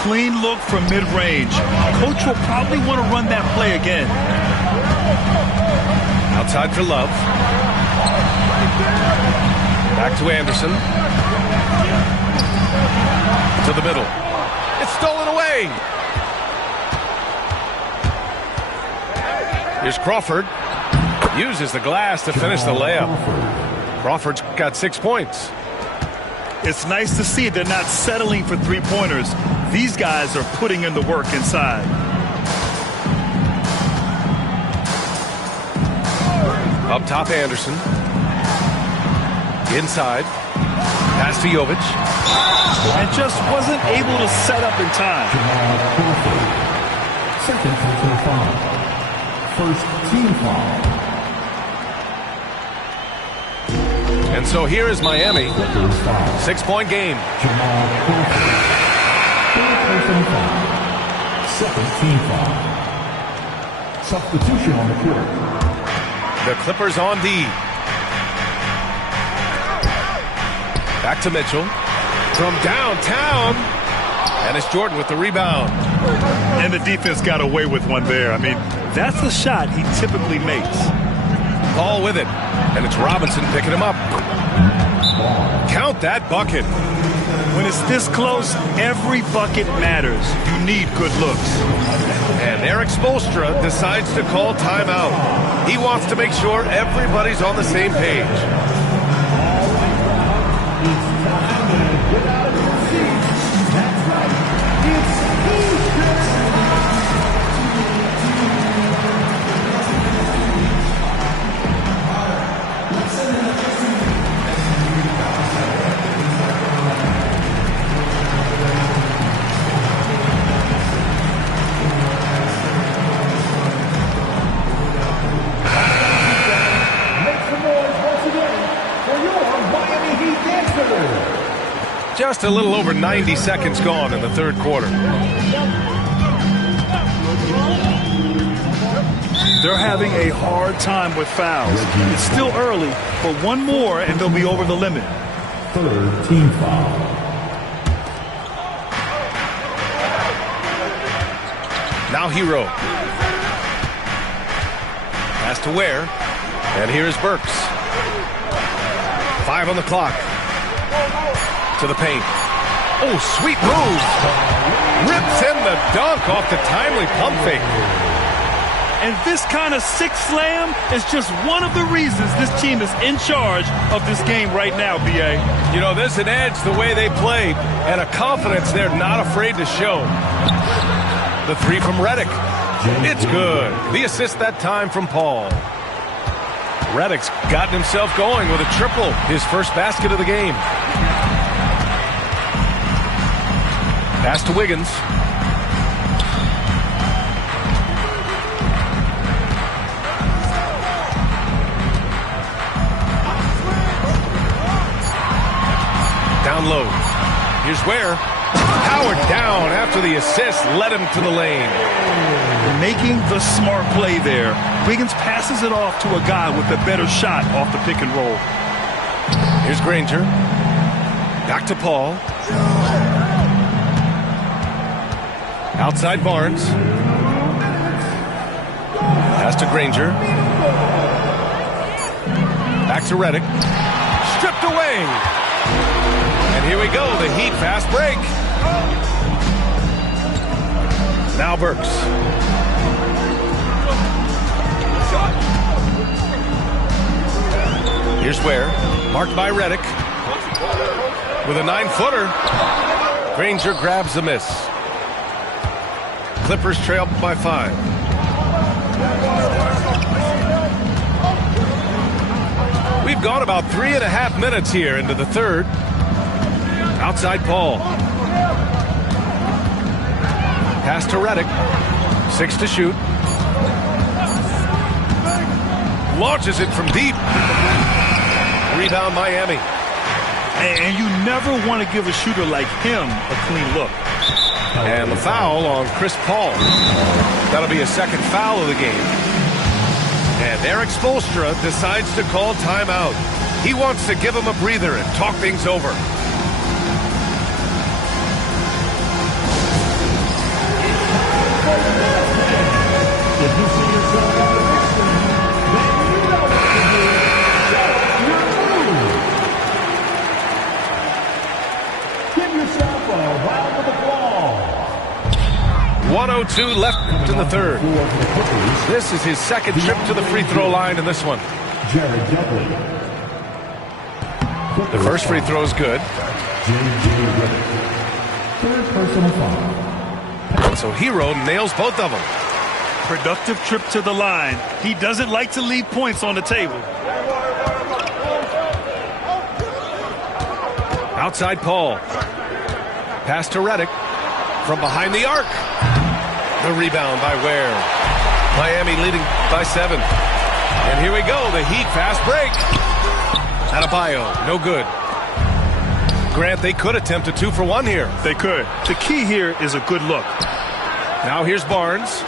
Clean look from mid-range. Coach will probably want to run that play again. Outside for Love. Back to Anderson. To the middle. It's stolen away. Here's Crawford. Uses the glass to finish the layup. Crawford's got 6 points. It's nice to see they're not settling for three-pointers. These guys are putting in the work inside. Up top, Anderson. Inside. Pass to Jovic. And just wasn't able to set up in time. Second personal foul. First team foul. And so here is Miami. 6-point game. Second team foul. Substitution on the court. The Clippers on D. Back to Mitchell. From downtown. And it's Jordan with the rebound. And the defense got away with one there. I mean, that's the shot he typically makes. Paul with it. And it's Robinson picking him up. Count that bucket. When it's this close, every bucket matters. You need good looks. And Eric Spoelstra decides to call timeout. He wants to make sure everybody's on the same page. Just a little over 90 seconds gone in the third quarter. They're having a hard time with fouls. It's still early, but one more and they'll be over the limit. Third team foul. Now Hero. Pass to Ware. And here's Burks. 5 on the clock. To the paint. Oh, sweet move. Rips in the dunk off the timely pump fake. And this kind of six slam is just one of the reasons this team is in charge of this game right now, B.A. You know, there's an edge the way they played and a confidence they're not afraid to show. The three from Redick. It's good. The assist that time from Paul. Redick's gotten himself going with a triple, his first basket of the game. Pass to Wiggins. Down low. Here's Ware. Howard down after the assist led him to the lane. Making the smart play there. Wiggins passes it off to a guy with a better shot off the pick and roll. Here's Granger. Back to Paul. Outside Barnes. Pass to Granger. Back to Redick. Stripped away. And here we go, the Heat fast break. Now Burks. Here's Ware, marked by Redick. With a 9-footer, Granger grabs the miss. Clippers trail by 5. We've gone about 3.5 minutes here into the third. Outside Paul. Pass to Redick. 6 to shoot. Launches it from deep. Rebound Miami. And you never want to give a shooter like him a clean look. And the foul on Chris Paul. That'll be a second foul of the game. And Eric Spoelstra decides to call timeout. He wants to give him a breather and talk things over. If you see yourself on the big screen, then you know what to do. Just your move. Give yourself a round of applause. 1:02 left in the third. This is his second trip to the free throw line in this one. Jared Dudley. The first free throw is good. Third personal foul. So Hero nails both of them. Productive trip to the line. He doesn't like to leave points on the table. Outside Paul. Pass to Redick. From behind the arc. The rebound by Ware. Miami leading by 7. And here we go. The Heat fast break. Adebayo. No good. Grant, they could attempt a 2-for-1 here. They could. The key here is a good look. Now here's Barnes.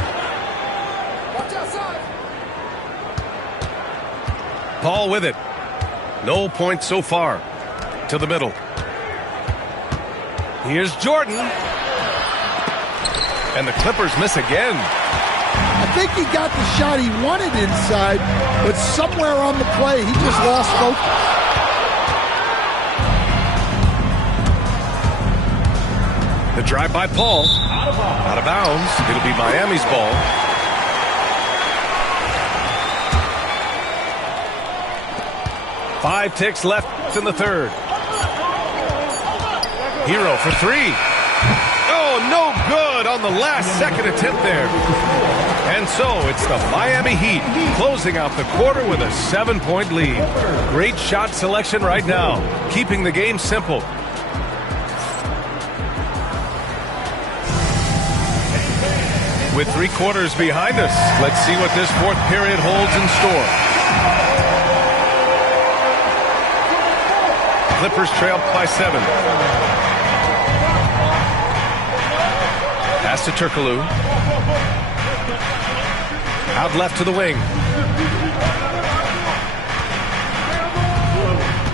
Paul with it. No points so far. To the middle. Here's Jordan. And the Clippers miss again. I think he got the shot he wanted inside, but somewhere on the play, he just lost focus. The drive by Paul. Out of bounds. It'll be Miami's ball. Five ticks left in the third. Hero for 3. Oh, no good on the last second attempt there. And so it's the Miami Heat closing out the quarter with a 7-point lead. Great shot selection right now, keeping the game simple. With 3 quarters behind us, let's see what this fourth period holds in store. Clippers trail by 7. Pass to Turkoglu. Out left to the wing.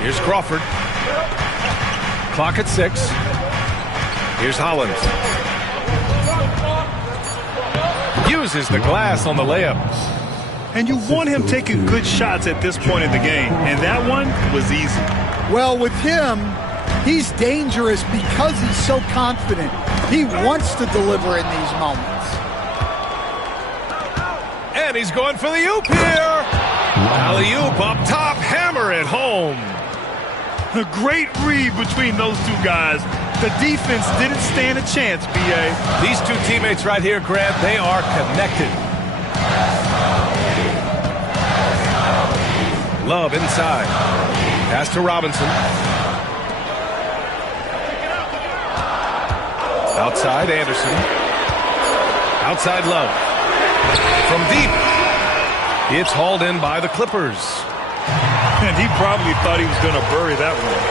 Here's Crawford. Clock at 6. Here's Hollins. Uses the glass on the layup. And you want him taking good shots at this point in the game. And that one was easy. Well, with him, he's dangerous because he's so confident. He wants to deliver in these moments. And he's going for the oop here. Alley-oop up top, hammer it home. A great read between those two guys. The defense didn't stand a chance, B.A. These two teammates right here, Grant, they are connected. Love inside. Pass to Robinson. Outside, Anderson. Outside, Love. From deep. It's hauled in by the Clippers. And he probably thought he was going to bury that one.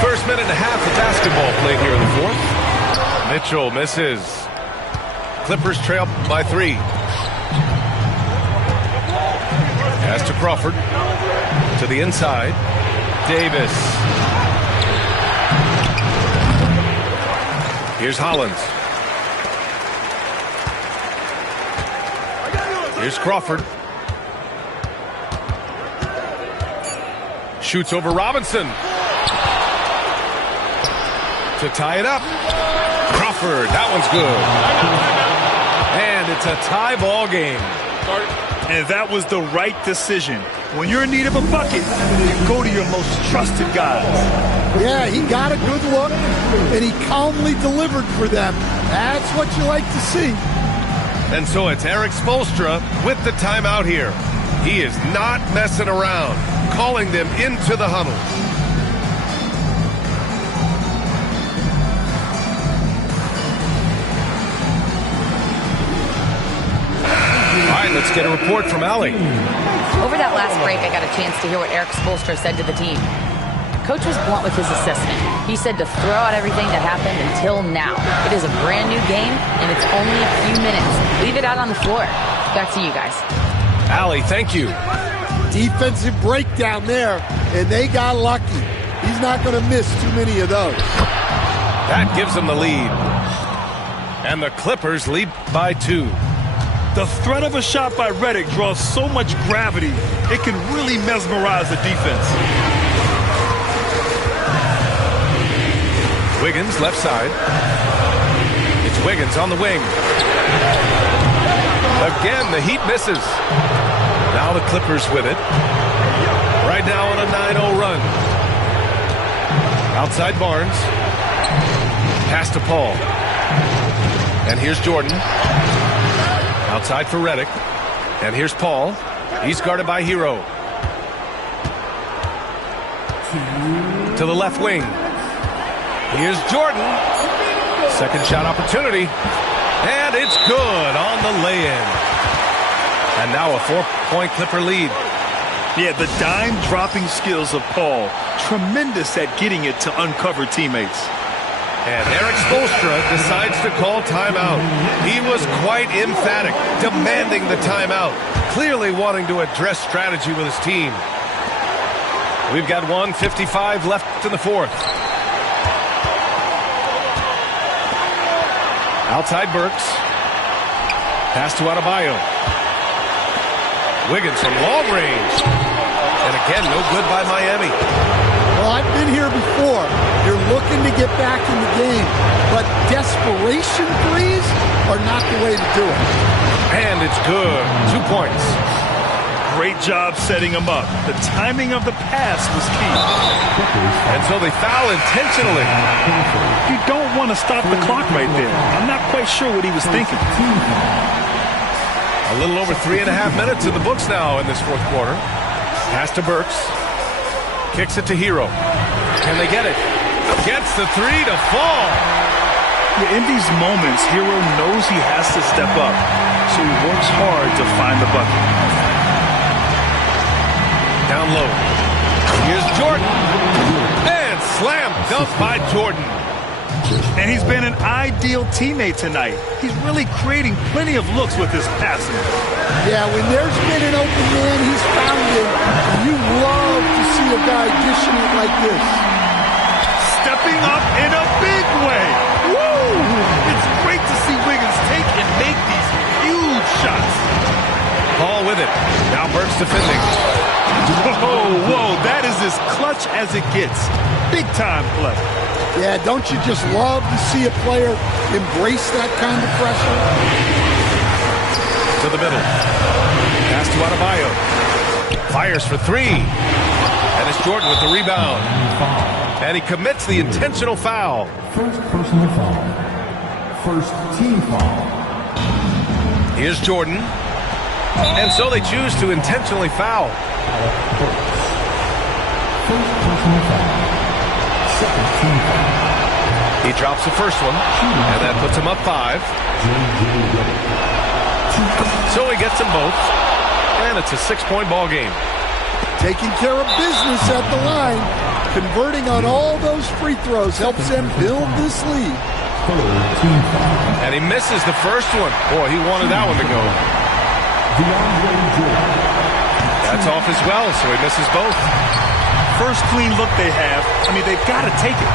First minute and a half of basketball played here in the fourth. Mitchell misses. Clippers trail by 3. Pass to Crawford. To the inside. Davis. Here's Hollins. Here's Crawford. Shoots over Robinson. To tie it up. Crawford, that one's good. And it's a tie ball game. And that was the right decision. When you're in need of a bucket, you go to your most trusted guys. Yeah, he got a good look, and he calmly delivered for them. That's what you like to see. And so it's Eric Spoelstra with the timeout here. He is not messing around, calling them into the huddle. All right, let's get a report from Allie. Over that last break, I got a chance to hear what Eric Spoelstra said to the team. Coach was blunt with his assessment. He said to throw out everything that happened until now. It is a brand new game, and it's only a few minutes. Leave it out on the floor. Back to you guys. Allie, thank you. Defensive breakdown there, and they got lucky. He's not going to miss too many of those. That gives them the lead. And the Clippers lead by 2. The threat of a shot by Redick draws so much gravity, it can really mesmerize the defense. Wiggins, left side. It's Wiggins on the wing. Again, the Heat misses. Now the Clippers with it. Right now on a 9-0 run. Outside Barnes. Pass to Paul. And here's Jordan. Outside for Redick. And here's Paul. He's guarded by Hero. To the left wing. Here's Jordan. Second shot opportunity. And it's good on the lay-in. And now a 4-point Clipper lead. Yeah, the dime-dropping skills of Paul. Tremendous at getting it to uncover teammates. And Eric Spoelstra decides to call timeout. He was quite emphatic, demanding the timeout, clearly wanting to address strategy with his team. We've got 1:55 left in the fourth. Outside Burks. Pass to Adebayo. Wiggins from long range. And again, no good by Miami. Well, I've been here before. You're looking to get back in the game, but desperation threes are not the way to do it. And it's good. 2 points. Great job setting him up. The timing of the pass was key. And so they foul intentionally. You don't want to stop the clock right there. I'm not quite sure what he was thinking. A little over 3.5 minutes in the books now in this fourth quarter. Pass to Burks. Kicks it to Hero. Can they get it? Gets the three to fall. Yeah, in these moments, Hero knows he has to step up, so he works hard to find the bucket. Down low. Here's Jordan. And slam dunk by Jordan. And he's been an ideal teammate tonight. He's really creating plenty of looks with his passing. Yeah, when there's been an open man, he's found it. You love to see a guy dishing it like this. Stepping up in a big way. Woo! It's great to see Wiggins take and make these huge shots. Ball with it. Now Burks defending. Whoa, that is as clutch as it gets. Big time play. Yeah, don't you just love to see a player embrace that kind of pressure? To the middle. Pass to Adebayo. Fires for three. And it's Jordan with the rebound. And he commits the intentional foul. First personal foul. First team foul. Here's Jordan. And so they choose to intentionally foul. First personal foul. Second team foul. He drops the first one, and that puts him up 5. So he gets them both, and it's a 6-point ball game. Taking care of business at the line, converting on all those free throws helps them build this lead. Third team foul. And he misses the first one. Boy, he wanted that one to go. DeAndre Jordan. That's off as well, so he misses both. First clean look they have. I mean, they've got to take it.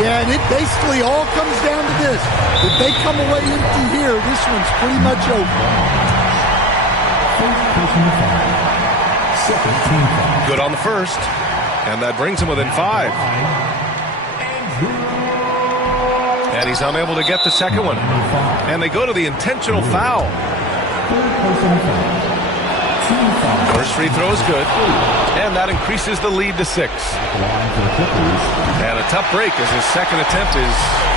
Yeah, and it basically all comes down to this. If they come away empty here, this one's pretty much over. First personal foul. Second team foul. Good on the first, and that brings him within 5. And he's unable to get the second one. And they go to the intentional foul. Third personal foul. Team foul. First free throw is good, and that increases the lead to 6. Line for the Clippers. And a tough break as his second attempt is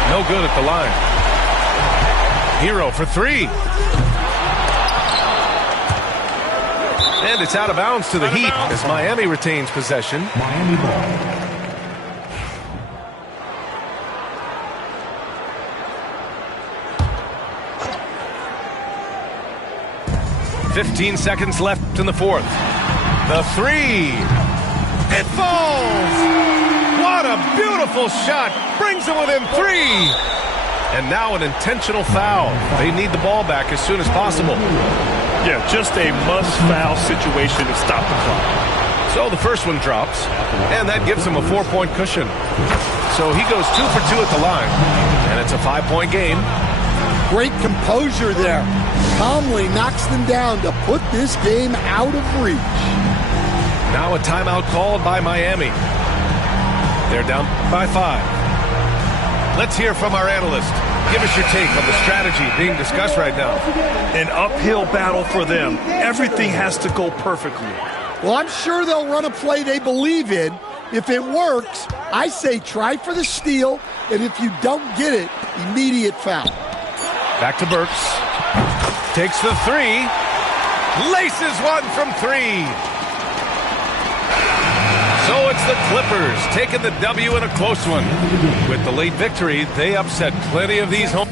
no good at the line. Hero for 3. And it's out of bounds to the Heat as Miami retains possession. Miami ball. 15 seconds left in the fourth. The 3. It falls! What a beautiful shot! Brings them within 3! And now an intentional foul. They need the ball back as soon as possible. Yeah, just a must-foul situation to stop the clock. So the first one drops, and that gives him a 4-point cushion. So he goes 2 for 2 at the line, and it's a 5-point game. Great composure there. Calmly knocks them down to put this game out of reach. Now a timeout called by Miami. They're down by 5. Let's hear from our analyst. Give us your take on the strategy being discussed right now. An uphill battle for them. Everything has to go perfectly. Well, I'm sure they'll run a play they believe in. If it works, I say try for the steal, and if you don't get it, immediate foul. Back to Burks. Takes the 3. Laces one from 3. So it's the Clippers taking the W in a close one. With the late victory, they upset plenty of these home.